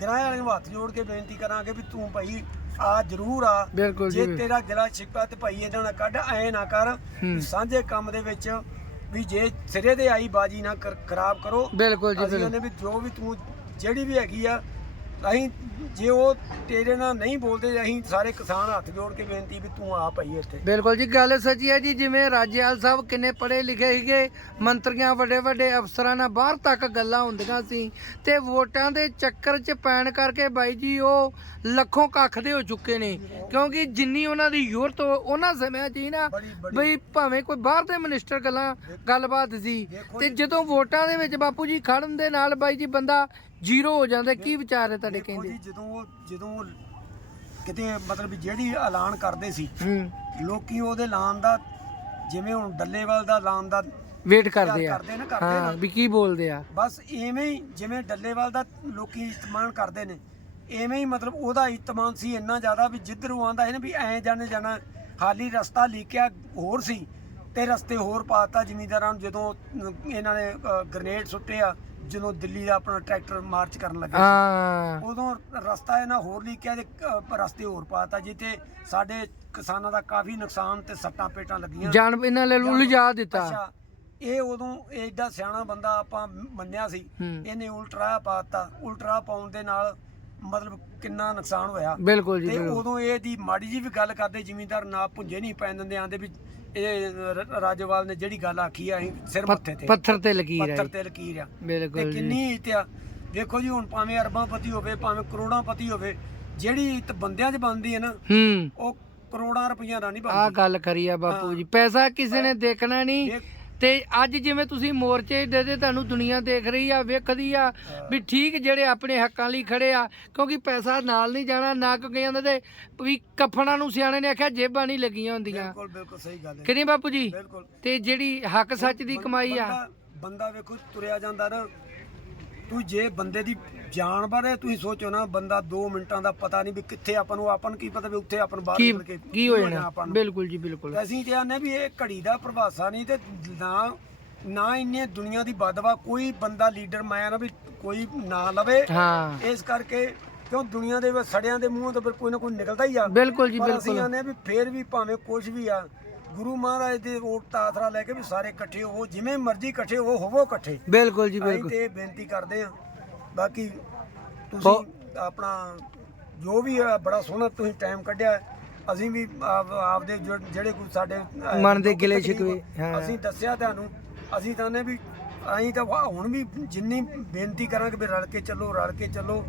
ਗ੍ਰਾਹ ਵਾਲੇ ਨੂੰ ਹੱਥ ਜੋੜ ਕੇ ਬੇਨਤੀ ਕਰਾਂਗੇ ਵੀ ਤੂੰ ਭਾਈ ਆ ਜ਼ਰੂਰ ਆ। ਬਿਲਕੁਲ ਜੇ ਜੀ ਤੇਰਾ ਗਿਲਾ ਛਿਪਾ ਤੇ ਭਾਈ ਇਹਨਾਂ ਨਾਲ ਕੱਢ ਐ ਨਾ ਕਰ ਹੂੰ। ਸਾਂਝੇ ਕੰਮ ਦੇ ਵਿੱਚ ਵੀ ਜੇ ਸਿਰੇ ਦੇ ਆਈ ਬਾਜੀ ਨਾ ਕਰ- ਖਰਾਬ ਕਰੋ। ਬਿਲਕੁਲ ਜੀ ਅਸੀਂ ਬਿਲਕੁਲ। ਕਹਿੰਦੇ ਵੀ ਜੋ ਵੀ ਤੂੰ ਜਿਹੜੀ ਵੀ ਹੈਗੀ ਆ ਅਸੀਂ ਜੇ ਉਹ ਤੇਰੇ ਨਾਲ ਨਹੀਂ ਬੋਲਦੇ ਅਸੀਂ ਸਾਰੇ ਕਿਸਾਨ ਹੱਥ ਜੋੜ ਕੇ ਬੇਨਤੀ ਵੀ ਤੂੰ ਆ ਭਾਈ ਇੱਥੇ। ਬਿਲਕੁਲ ਜੀ ਗੱਲ ਸੱਚੀ ਹੈ ਜੀ ਜਿਵੇਂ ਰਾਜੇਵਾਲ ਸਾਹਿਬ ਕਿੰਨੇ ਪੜ੍ਹੇ ਲਿਖੇ ਸੀਗੇ ਮੰਤਰੀਆਂ ਵੱਡੇ ਵੱਡੇ ਅਫਸਰਾਂ ਨਾਲ ਬਾਹਰ ਤੱਕ ਗੱਲਾਂ ਹੁੰਦੀਆਂ ਸੀ ਤੇ ਵੋਟਾਂ ਦੇ ਚੱਕਰ 'ਚ ਪੈਣ ਕਰਕੇ ਬਾਈ ਜੀ ਉਹ ਲੱਖੋਂ ਕੱਖ ਦੇ ਹੋ ਚੁੱਕੇ ਨੇ। ਕਿਉਂਕਿ ਜਿੰਨੀ ਉਹਨਾਂ ਦੀ ਯੂਰਤ ਉਹਨਾਂ ਸਮਿਆਂ 'ਚ ਹੀ ਨਾ ਬਈ ਭਾਵੇਂ ਕੋਈ ਬਾਹਰ ਦੇ ਮਿਨਿਸਟਰ ਗੱਲਾਂ ਗੱਲਬਾਤ ਸੀ ਤੇ ਜਦੋਂ ਵੋਟਾਂ ਦੇ ਵਿੱਚ ਬਾਪੂ ਜੀ ਖੜਨ ਦੇ ਨਾਲ ਬਾਈ ਜੀ ਬੰਦਾ ਜ਼ੀਰੋ ਹੋ ਜਾਂਦਾ ਕੀ ਵਿਚਾਰ ਹੈ ਤੁਹਾਡੇ ਦੇਖੋ ਕਹਿੰਦੇ? ਜੀ ਜਦੋਂ ਉਹ ਜਦੋਂ ਉਹ ਕਿਤੇ ਮਤਲਬ ਵੀ ਜਿਹੜੀ ਐਲਾਨ ਕਰਦੇ ਸੀ ਹੂੰ। ਲੋਕੀ ਉਹਦੇ ਐਲਾਨ ਦਾ ਜਿਵੇਂ ਹੁਣ ਡੱਲੇਵਾਲ ਦਾ ਐਲਾਨ ਦਾ ਵੇਟ ਕਰਦੇ ਆ। ਕਰਦੇ ਨੇ ਕਰਦੇ ਹਾਂ ਨਾ। ਵੀ ਕੀ ਬੋਲਦੇ ਆ। ਬਸ ਐਵੇਂ ਹੀ ਜਿਵੇਂ ਡੱਲੇਵਾਲ ਦਾ ਲੋਕੀ ਇਤਮਾਨ ਕਰਦੇ ਨੇ ਐਵੇਂ ਹੀ ਮਤਲਬ ਉਹਦਾ ਇਤਮਾਨ ਸੀ ਇੰਨਾ ਜ਼ਿਆਦਾ ਵੀ ਜਿੱਧਰੋਂ ਆਂਦਾ ਹੈ ਨਾ ਵੀ ਐਂ ਜਾਣੇ ਜਾਣਾ ਹਾਲੀ ਰਸਤਾ ਲੀਕਿਆ ਹੋਰ ਸੀ ਤੇ ਰਸਤੇ ਹੋਰ ਪਾਤਾ ਜ਼ਿਮੀਂਦਾਰਾਂ ਨੂੰ ਜਦੋਂ ਅਮ, ਇਹਨਾਂ ਨੇ ਅ, ਗ੍ਰਨੇਡ ਸੁੱਟੇ ਆ ਜਦੋਂ ਦਿੱਲੀ ਦਾ ਆਪਣਾ ਟਰੈਕਟਰ ਮਾਰਚ ਕਰਨ ਲੱਗੇ। ਹਾਂ ਉਦੋਂ ਰਸਤਾ ਇਹਨਾਂ ਹੋਰ ਲੀਕਿਆ ਤੇ ਅ, ਰਸਤੇ ਹੋਰ ਪਾਤਾ ਜਿੱਥੇ ਸਾਡੇ ਕਿਸਾਨਾਂ ਦਾ ਕਾਫੀ ਨੁਕਸਾਨ ਤੇ ਸੱਟਾਂ ਪੇਟਾਂ ਲੱਗੀਆਂ ਜਾਨ ਇਹਨਾਂ ਲੈ ਉਲਝਾ ਦਿੱਤਾ ਅੱਛਾ ਇਹ ਉਦੋਂ ਐਡਾ ਸਿਆਣਾ ਬੰਦਾ ਆਪਾਂ ਮੰਨਿਆ ਸੀ ਹੂੰ। ਇਹਨੇ ਉਲਟਰਾ ਪਾਤਾ ਉਲਟਰਾ ਪਾਉਣ ਦੇ ਨਾਲ ਮਤਲਬ ਕਿੰਨਾ ਨੁਕਸਾਨ ਹੋਇਆ। ਬਿਲਕੁਲ ਜੀ ਤੇ ਬਿਲਕੁਲ। ਉਦੋਂ ਇਹ ਦੀ ਮਾੜੀ ਜੀ ਵੀ ਗੱਲ ਕਰਦੇ ਜ਼ਿਮੀਂਦਾਰ ਨਾ ਪੁੰਜੇ ਨਹੀਂ ਪੈਣ ਦਿੰਦੇ ਆਂਦੇ ਵੀ ਇਹ ਰ- ਰਾਜੋਵਾਲ ਨੇ ਜਿਹੜੀ ਗੱਲ ਆਖੀ ਆ ਅਸੀਂ ਸਿਰ ਮੱਥੇ ਤੇ। ਪੱਥਰ ਤੇ ਲਕੀਰ ਹੈ ਪੱਥਰ ਤੇ ਲਕੀਰ ਆ। ਤੇ ਬਿਲਕੁਲ ਜੀ। ਕਿੰਨੀ ਇੱਜ਼ਤ ਆ। ਦੇਖੋ ਜੀ ਹੁਣ ਭਾਵੇਂ ਅਰਬਾਂ ਪਤੀ ਹੋਵੇ ਭਾਵੇਂ ਕਰੋੜਾਂ ਪਤੀ ਹੋਵੇ ਜਿਹੜੀ ਇੱਜ਼ਤ ਬੰਦਿਆਂ 'ਚ ਬਣਦੀ ਹੈ ਨਾ ਹੂੰ। ਉਹ ਕਰੋੜਾਂ ਰੁਪਈਆ ਨਾਲ ਨਹੀਂ ਆ ਬਣਦੀ ਗੱਲ ਕਰੀ ਆ ਬਾਪੂ। ਜੀ। ਪੈਸਾ ਕਿਸੇ ਨੇ ਦੇਖਣਾ ਨਹੀਂ। ਤੇ ਅੱਜ ਜਿਵੇਂ ਤੁਸੀਂ ਮੋਰਚੇ ਦੇ ਦੇ ਤੁਹਾਨੂੰ ਦੁਨੀਆ ਦੇਖ ਰਹੀ ਆ ਵੇਖਦੀ ਆ ਵੀ ਠੀਕ ਜਿਹੜੇ ਆਪਣੇ ਹੱਕਾਂ ਲਈ ਖੜੇ ਆ ਕਿਉਂਕਿ ਪੈਸਾ ਨਾਲ ਨਹੀਂ ਜਾਣਾ ਨਾ ਕਿਉਂਕਿ ਇਹਨਾਂ ਦੇ ਵੀ ਕਫਣਾ ਨੂੰ ਸਿਆਣੇ ਨੇ ਆਖਿਆ ਜੇਬਾਂ ਨਹੀਂ ਲੱਗੀਆਂ ਹੁੰਦੀਆਂ। ਬਿਲਕੁਲ ਬਿਲਕੁਲ ਸਹੀ ਗੱਲ ਹੈ ਕਿ ਨਹੀਂ ਬਾਪੂ ਜੀ? ਤੇ ਜਿਹੜੀ ਹੱਕ ਸੱਚ ਦੀ ਕਮਾਈ ਆ। ਬੰਦਾ ਵੇਖੋ ਤੁਰਿਆ ਜਾਂਦਾ ਨਾ ਤੂੰ ਜੇ ਬੰਦੇ ਦੀ ਜਾਨ ਬਾਰੇ ਤੁਸੀਂ ਸੋਚੋ ਨਾ ਬੰਦਾ 2 ਮਿੰਟਾਂ ਦਾ ਪਤਾ ਨਹੀਂ ਵੀ ਕਿੱਥੇ ਆਪਾਂ ਨੂੰ ਆਪਾਂ ਨੂੰ ਕੀ ਪਤਾ ਵੀ ਉੱਥੇ ਆਪਾਂ ਨੂੰ ਬਾਹਰ ਕੀ ਨਿਕਲ ਕੇ ਕੀ ਹੋ ਜਾਣਾ ਆਪਾਂ ਨੂੰ। ਬਿਲਕੁਲ ਜੀ ਬਿਲਕੁਲ। ਤੇ ਅਸੀਂ ਤੇ ਆਨੇ ਵੀ ਇਹ ਘੜੀ ਦਾ ਪ੍ਰਭਾਸਾ ਨਹੀਂ ਤੇ ਨਾ ਨਾ ਇੰਨੇ ਦੁਨੀਆ ਦੀ ਬਦਵਾ ਕੋਈ ਬੰਦਾ ਲੀਡਰ ਮੈਂ ਨਾ ਵੀ ਕੋਈ ਨਾ ਲਵੇ। ਹਾਂ। ਇਸ ਕਰਕੇ ਕਿਉਂ ਦੁਨੀਆ ਦੇ ਵਿੱਚ ਸੜਿਆਂ ਦੇ ਮੂੰਹੋਂ ਤੋਂ ਫਿਰ ਕੋਈ ਨਾ ਕੋਈ ਨਿਕਲਦਾ ਹੀ ਆ। ਬਿਲਕੁਲ ਜੀ ਪਰ ਅਸੀਂ ਬਿਲਕੁਲ। ਆਨੇ ਵੀ ਫੇਰ ਵੀ ਭਾਵੇਂ ਕੁਝ ਵੀ ਆ ਗੁਰੂ ਮਹਾਰਾਜ ਦੇ ਓਟ ਦਾ ਆਸਰਾ ਲੈ ਕੇ ਵੀ ਸਾਰੇ ਇਕੱਠੇ ਹੋਵੋ ਜਿਵੇਂ ਮਰਜ਼ੀ ਇਕੱਠੇ ਹੋਵੋ ਹੋਵੋ ਇਕੱਠੇ। ਬਿਲਕੁਲ ਜੀ ਅਸੀਂ ਬਿਲਕੁਲ। ਤੇ ਬੇਨਤੀ ਕਰਦੇ ਆ ਬਾਕੀ ਤੁਸੀਂ ਆਪਣਾ ਜੋ ਵੀ ਆ ਬੜਾ ਸੋਹਣਾ ਤੁਸੀਂ ਟਾਈਮ ਕੱਢਿਆ। ਹੈ। ਅਸੀਂ ਵੀ ਆਪ- ਆਪਦੇ ਜੋ- ਜਿਹੜੇ ਕੋਈ ਸਾਡੇ ਅਹ, ਮਨ ਦੇ ਗਿਲੇ ਤਕਲੀਫ, ਸ਼ਿਕਵੇ, ਹਾਂ। ਅਸੀਂ ਦੱਸਿਆ ਤੁਹਾਨੂੰ। ਅਸੀਂ ਤਾਂ ਨੇ ਵੀ ਅਸੀਂ ਤਾਂ ਵਾ- ਹੁਣ ਵੀ ਜਿੰਨੀ ਬੇਨਤੀ ਕਰਾਂਗੇ ਵੀ ਰਲ ਕੇ ਚੱਲੋ ਰਲ ਕੇ ਚੱਲੋ।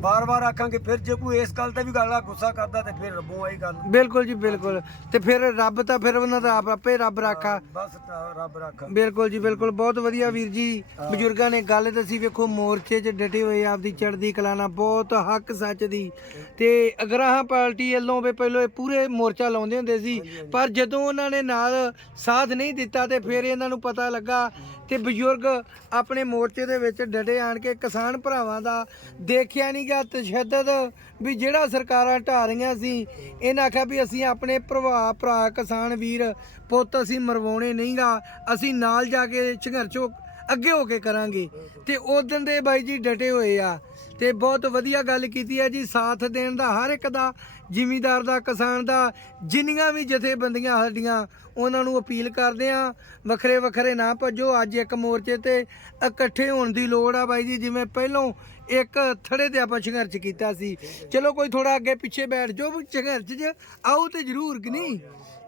ਬਾਰ-ਬਾਰ ਆਖਾਂਗੇ ਫਿਰ ਜੇ ਕੋਈ ਇਸ ਗੱਲ ਤੇ ਵੀ ਗੱਲ ਆ ਗੁੱਸਾ ਕਰਦਾ ਤੇ ਫਿਰ ਰੱਬੋਂ ਆਈ ਗੱਲ। ਬਿਲਕੁਲ ਜੀ ਬਿਲਕੁਲ। ਤੇ ਫਿਰ ਰੱਬ ਤਾਂ ਫਿਰ ਉਹਨਾਂ ਦਾ ਆਪ ਆਪੇ ਰੱਬ ਰਾਖਾ। ਬਸ ਤਾਂ ਰੱਬ ਰੱਖ। ਬਿਲਕੁਲ ਜੀ ਬਿਲਕੁਲ। ਬਹੁਤ ਵਧੀਆ ਵੀਰ ਜੀ ਬਜ਼ੁਰਗਾਂ ਨੇ ਗੱਲ ਦੱਸੀ ਵੇਖੋ ਮੋਰਚੇ 'ਚ ਡਟੇ ਹੋਏ ਆਪਦੀ ਚੜ੍ਹਦੀ ਕਲਾ ਨਾਲ। ਬਹੁਤ ਹੱਕ ਸੱਚ ਦੀ। ਤੇ ਅਗਰਾਹਾਂ ਪਾਰਟੀ ਵੱਲੋਂ ਵੀ ਪਹਿਲਾਂ ਇਹ ਪੂਰੇ ਮੋਰਚਾ ਲਾਉਂਦੇ ਹੁੰਦੇ ਸੀ ਪਰ ਜਦੋਂ ਉਹਨਾਂ ਨੇ ਨਾਲ ਸਾਥ ਨਹੀਂ ਦਿੱਤਾ ਤੇ ਫਿਰ ਇਹਨਾਂ ਨੂੰ ਪਤਾ ਲੱਗਾ ਤੇ ਬਜ਼ੁਰਗ ਆਪਣੇ ਮੋਰਚੇ ਦੇ ਵਿੱਚ ਡਟੇ ਆਣ ਕੇ ਕਿਸਾਨ ਭਰਾਵਾਂ ਦਾ ਦੇਖਿਆ ਨਹੀਂ ਗਿਆ ਤਸ਼ੱਦਦ ਵੀ ਜਿਹੜਾ ਸਰਕਾਰਾਂ ਢਾ ਰਹੀਆਂ ਸੀ, ਇਹਨਾਂ ਆਖਿਆ ਵੀ ਅਸੀਂ ਆਪਣੇ ਭਰਾ ਭਰਾ ਕਿਸਾਨ ਵੀਰ ਪੁੱਤ ਅਸੀਂ ਮਰਵਾਉਣੇ ਨਹੀਂਗਾ, ਅਸੀਂ ਨਾਲ ਜਾ ਕੇ ਸੰਘਰਸ਼ ਹੋ- ਅੱਗੇ ਹੋ ਕੇ ਕਰਾਂਗੇ। ਤੇ ਉਦੋਂ ਦੇ ਬਾਈ ਜੀ ਡਟੇ ਹੋਏ ਆ। ਤੇ ਬਹੁਤ ਵਧੀਆ ਗੱਲ ਕੀਤੀ ਹੈ ਜੀ ਸਾਥ ਦੇਣ ਦਾ ਹਰ ਇੱਕ ਦਾ ਜ਼ਿਮੀਦਾਰ ਦਾ ਕਿਸਾਨ ਦਾ ਜਿੰਨੀਆਂ ਵੀ ਜਥੇਬੰਦੀਆਂ ਸਾਡੀਆਂ ਉਹਨਾਂ ਨੂੰ ਅਪੀਲ ਕਰਦੇ ਆ ਵੱਖਰੇ ਵੱਖਰੇ ਨਾ ਭੱਜੋ ਅੱਜ ਇੱਕ ਮੋਰਚੇ ਤੇ ਇਕੱਠੇ ਹੋਣ ਦੀ ਲੋੜ ਆ ਬਾਈ ਜੀ ਜਿਵੇਂ ਪਹਿਲੋਂ ਇੱਕ ਥੜੇ ਤੇ ਆਪਾਂ ਸੰਘਰਸ਼ ਕੀਤਾ ਸੀ। ਚਲੋ ਕੋਈ ਥੋੜਾ ਅੱਗੇ ਪਿੱਛੇ ਬੈਠ ਵੀ ਸੰਘਰਸ਼ 'ਚ ਆਓ ਤੇ ਜ਼ਰੂਰ ਕਿ ਨਹੀਂ?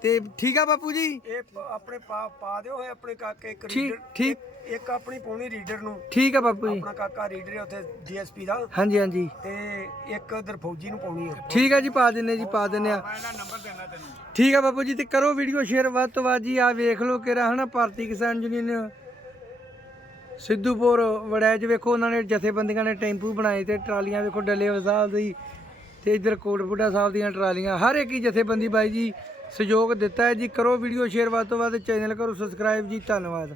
ਤੇ ਠੀਕ ਆ ਬਾਪੂ ਜੀ? ਇਹ ਆਪਣੇ ਪਾ ਪਾ ਦਿਓ ਇਹ ਆਪਣੇ ਕਾਕੇ ਇੱਕ ਠੀਕ ਠੀਕ। ਇੱਕ- ਆਪਣੀ ਪਾਉਣੀ ਰੀਡਰ ਨੂੰ ਠੀਕ ਆ ਬਾਪੂ ਜੀ। ਆਪਣਾ ਕਾਕਾ ਰੀਡਰ ਹੈ ਉੱਥੇ ਡੀਐਸਪੀ ਦਾ। ਹਾਂਜੀ ਹਾਂਜੀ। ਤੇ ਇੱਕ ਇਧਰ ਫੌਜੀ ਨੂੰ ਪਾਉਣੀ ਹੈ ਠੀਕ ਆ ਜੀ ਪਾ ਦਿੰਨੇ ਜੀ ਪਾ ਦਿੰਨੇ ਆ। ਮੈਂ ਇਹਦਾ ਨੰਬਰ ਦੇਣਾ ਤੈਨੂੰ। ਠੀਕ ਆ ਬਾਪੂ ਜੀ ਤੇ ਕਰੋ ਵੀਡੀਓ ਸ਼ੇਅਰ ਵੱਧ ਤੋਂ ਵੱਧ ਜੀ। ਆ ਵੇਖ ਲਓ ਕਿਹੜਾ ਹਨਾ ਭਾਰਤੀ ਕਿਸਾਨ ਯੂਨੀਅਨ ਸਿੱਧੂਪੁਰ ਵੜੈਚ ਵੇਖੋ ਉਹਨਾਂ ਨੇ ਜਥੇਬੰਦੀਆਂ ਨੇ ਟੈਂਪੂ ਬਣਾਏ ਤੇ ਟਰਾਲੀਆਂ ਵੇਖੋ ਡੱਲੇ ਸਾਹਿਬ ਦੀ ਤੇ ਇੱਧਰ ਕੋਟਪੁੱਡਾ ਸਾਹਿਬ ਦੀਆਂ ਟਰਾਲੀਆਂ। ਹਰ ਇੱਕ ਹੀ ਜਥੇਬੰਦੀ ਬਾਈ ਜੀ ਸਹਿਯੋਗ ਦਿੱਤਾ ਹੈ ਜੀ। ਕਰੋ ਵੀਡੀਓ ਸ਼ੇਅਰ ਵੱਧ ਤੋਂ ਵੱਧ ਚੈਨਲ ਕਰੋ ਸਬਸਕ੍ਰਾਈਬ ਜੀ ਧੰਨਵਾਦ।